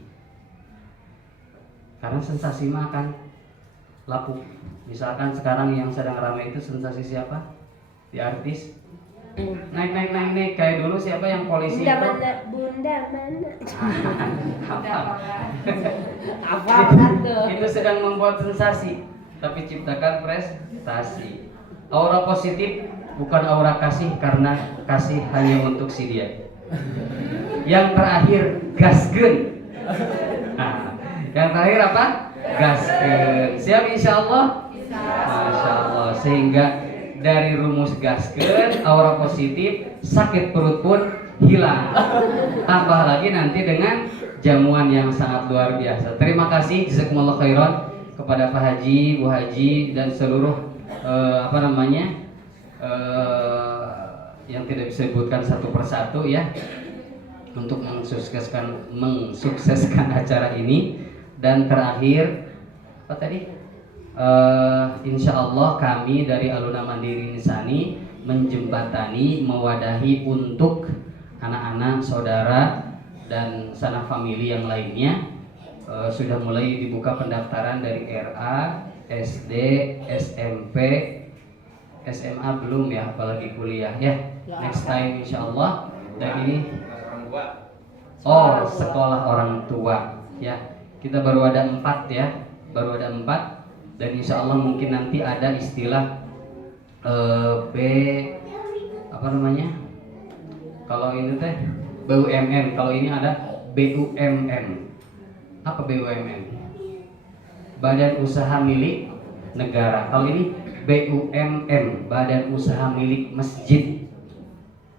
Karena sensasi mah akan lapuk. Misalkan sekarang yang sedang ramai itu sensasi siapa? Di artis. Naik kayak dulu siapa yang polisi Bunda itu? mana? Bunda mana? Apa? Apa tuh? Itu sedang membuat sensasi, tapi ciptakan prestasi. Aura positif bukan aura kasih, karena kasih hanya untuk si dia. Yang terakhir gaskeun. Nah, yang terakhir apa? Gaskeun. Siap insyaallah? Masyaallah. Sehingga dari rumus gaskeun, aura positif, sakit perut pun hilang. Tambah lagi nanti dengan jamuan yang sangat luar biasa. Terima kasih jazakumullah khairan kepada Pak Haji, Bu Haji dan seluruh yang tidak bisa disebutkan satu persatu ya, untuk mensukseskan acara ini. Dan terakhir apa tadi? Insya Allah kami dari Aluna Mandiri Nisani menjembatani, mewadahi untuk anak-anak, saudara dan sanak famili yang lainnya sudah mulai dibuka pendaftaran dari RA, SD, SMP, SMA belum ya, apalagi kuliah ya. Next time insya Allah. Dan ini sekolah orang tua ya. Kita baru ada 4 ya, baru ada 4. Dan insya Allah mungkin nanti ada istilah apa namanya? Kalau ini teh BUMN, kalau ini ada BUMN. Apa BUMN? Badan Usaha Milik Negara. Kalau ini BUMN, Badan Usaha Milik Masjid.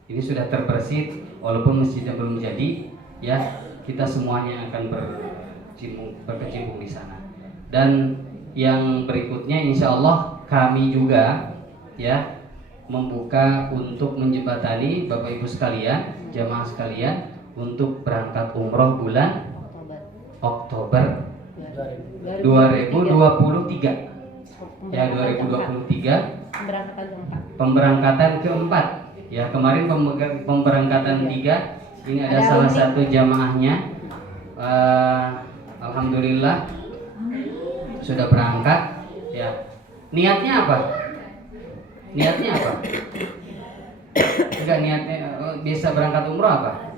Ini sudah terbersit, walaupun masjidnya belum jadi, ya kita semuanya akan berkecimpung di sana. Dan yang berikutnya, insya Allah kami juga ya membuka untuk menjembatani Bapak Ibu sekalian, jamaah sekalian untuk berangkat umroh bulan Oktober 2023 ya, 2023 pemberangkatan keempat ya. Kemarin pemberangkatan 3, ini ada salah satu jamaahnya, alhamdulillah sudah berangkat ya. Niatnya apa? Enggak, niatnya bisa berangkat umroh apa?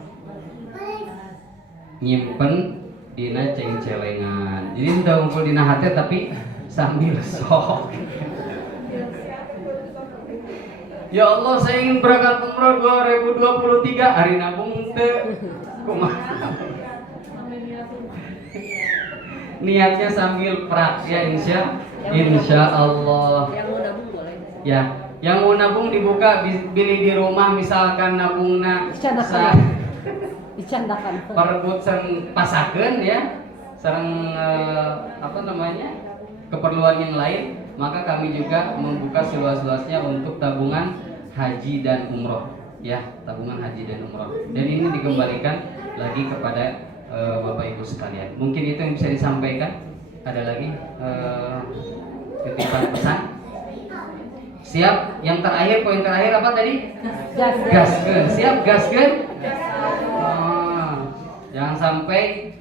Nyimpen dina ceng-celengan. Jadi sudah ngumpul dina hati tapi sambil sok. Ya Allah, saya ingin berangkat umroh 2023, hari nabung teu kumaha. Niatnya sambil prak ya, insya Allah. Yang mau nabung boleh. Ya, yang mau nabung dibuka pilih di rumah, misalkan nabungna Dicandakan. perebut sareng pasakeun ya, sareng apa namanya, keperluan yang lain, maka kami juga membuka seluas-luasnya untuk tabungan haji dan umroh ya, tabungan haji dan umroh. Dan ini dikembalikan lagi kepada Bapak Ibu sekalian. Mungkin itu yang bisa disampaikan. Ada lagi titipan pesan? Siap? Yang terakhir, poin terakhir apa tadi? Gaskeun. Siap gaskeun? Jangan sampai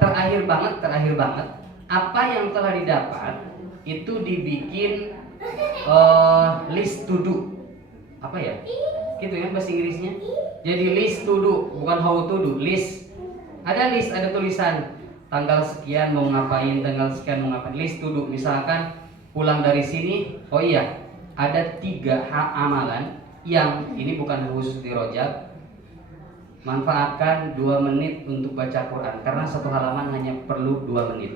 terakhir banget. Apa yang telah didapat itu dibikin list to do. Apa ya? Gitu ya bahasa Inggrisnya. Jadi list to do, bukan how to do, list. Ada list, ada tulisan tanggal sekian mau ngapain, tanggal sekian mau ngapain, list to do. Misalkan pulang dari sini, oh iya, ada 3 amalan yang ini bukan khusus di Rojab. Manfaatkan 2 menit untuk baca Quran, karena satu halaman hanya perlu 2 menit.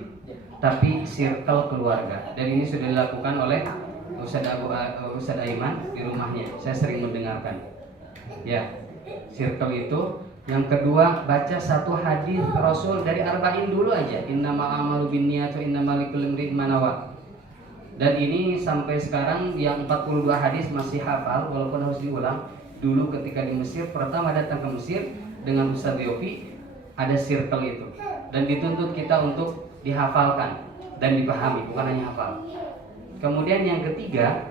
Tapi circle keluarga, dan ini sudah dilakukan oleh Ustadz Aiman di rumahnya. Saya sering mendengarkan. Ya, circle itu. Yang kedua, baca 1 hadis Rasul dari Arba'in dulu aja. Innamal a'malu binniyat wa innamal likulli imri'in ma nawa. Dan ini sampai sekarang yang 42 hadis masih hafal, walaupun harus diulang. Dulu ketika di Mesir, pertama datang ke Mesir dengan Ustadz Yofi, ada circle itu. Dan dituntut kita untuk dihafalkan dan dipahami, bukan hanya hafal. Kemudian yang ketiga,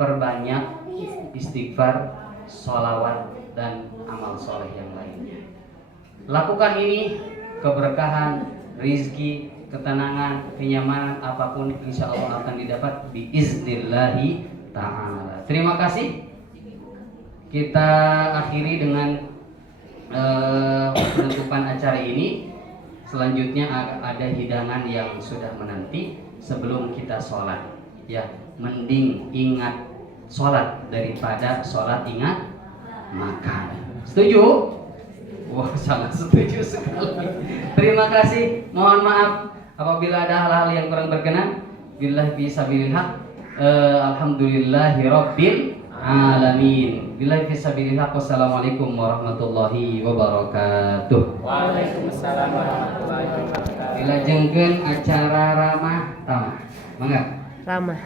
perbanyak istighfar, sholawat, dan amal soleh yang lainnya. Lakukan ini, keberkahan, rizki, ketenangan, kenyamanan apapun insya Allah akan didapat biiznillahi ta'ala. Terima kasih. Kita akhiri dengan penutupan acara ini. Selanjutnya ada hidangan yang sudah menanti sebelum kita sholat. Ya, mending ingat sholat daripada sholat ingat makan. Setuju? Wah, sangat setuju sekali. Terima kasih. Mohon maaf apabila ada hal-hal yang kurang berkenan. Billahi fisabilillah. Alhamdulillahirabbil alamin. Billahi fisabilillah. Wassalamualaikum warahmatullahi wabarakatuh. Waalaikumsalam warahmatullahi wabarakatuh. Dilajengkeun acara ramah tamah. Mangga. Ramah.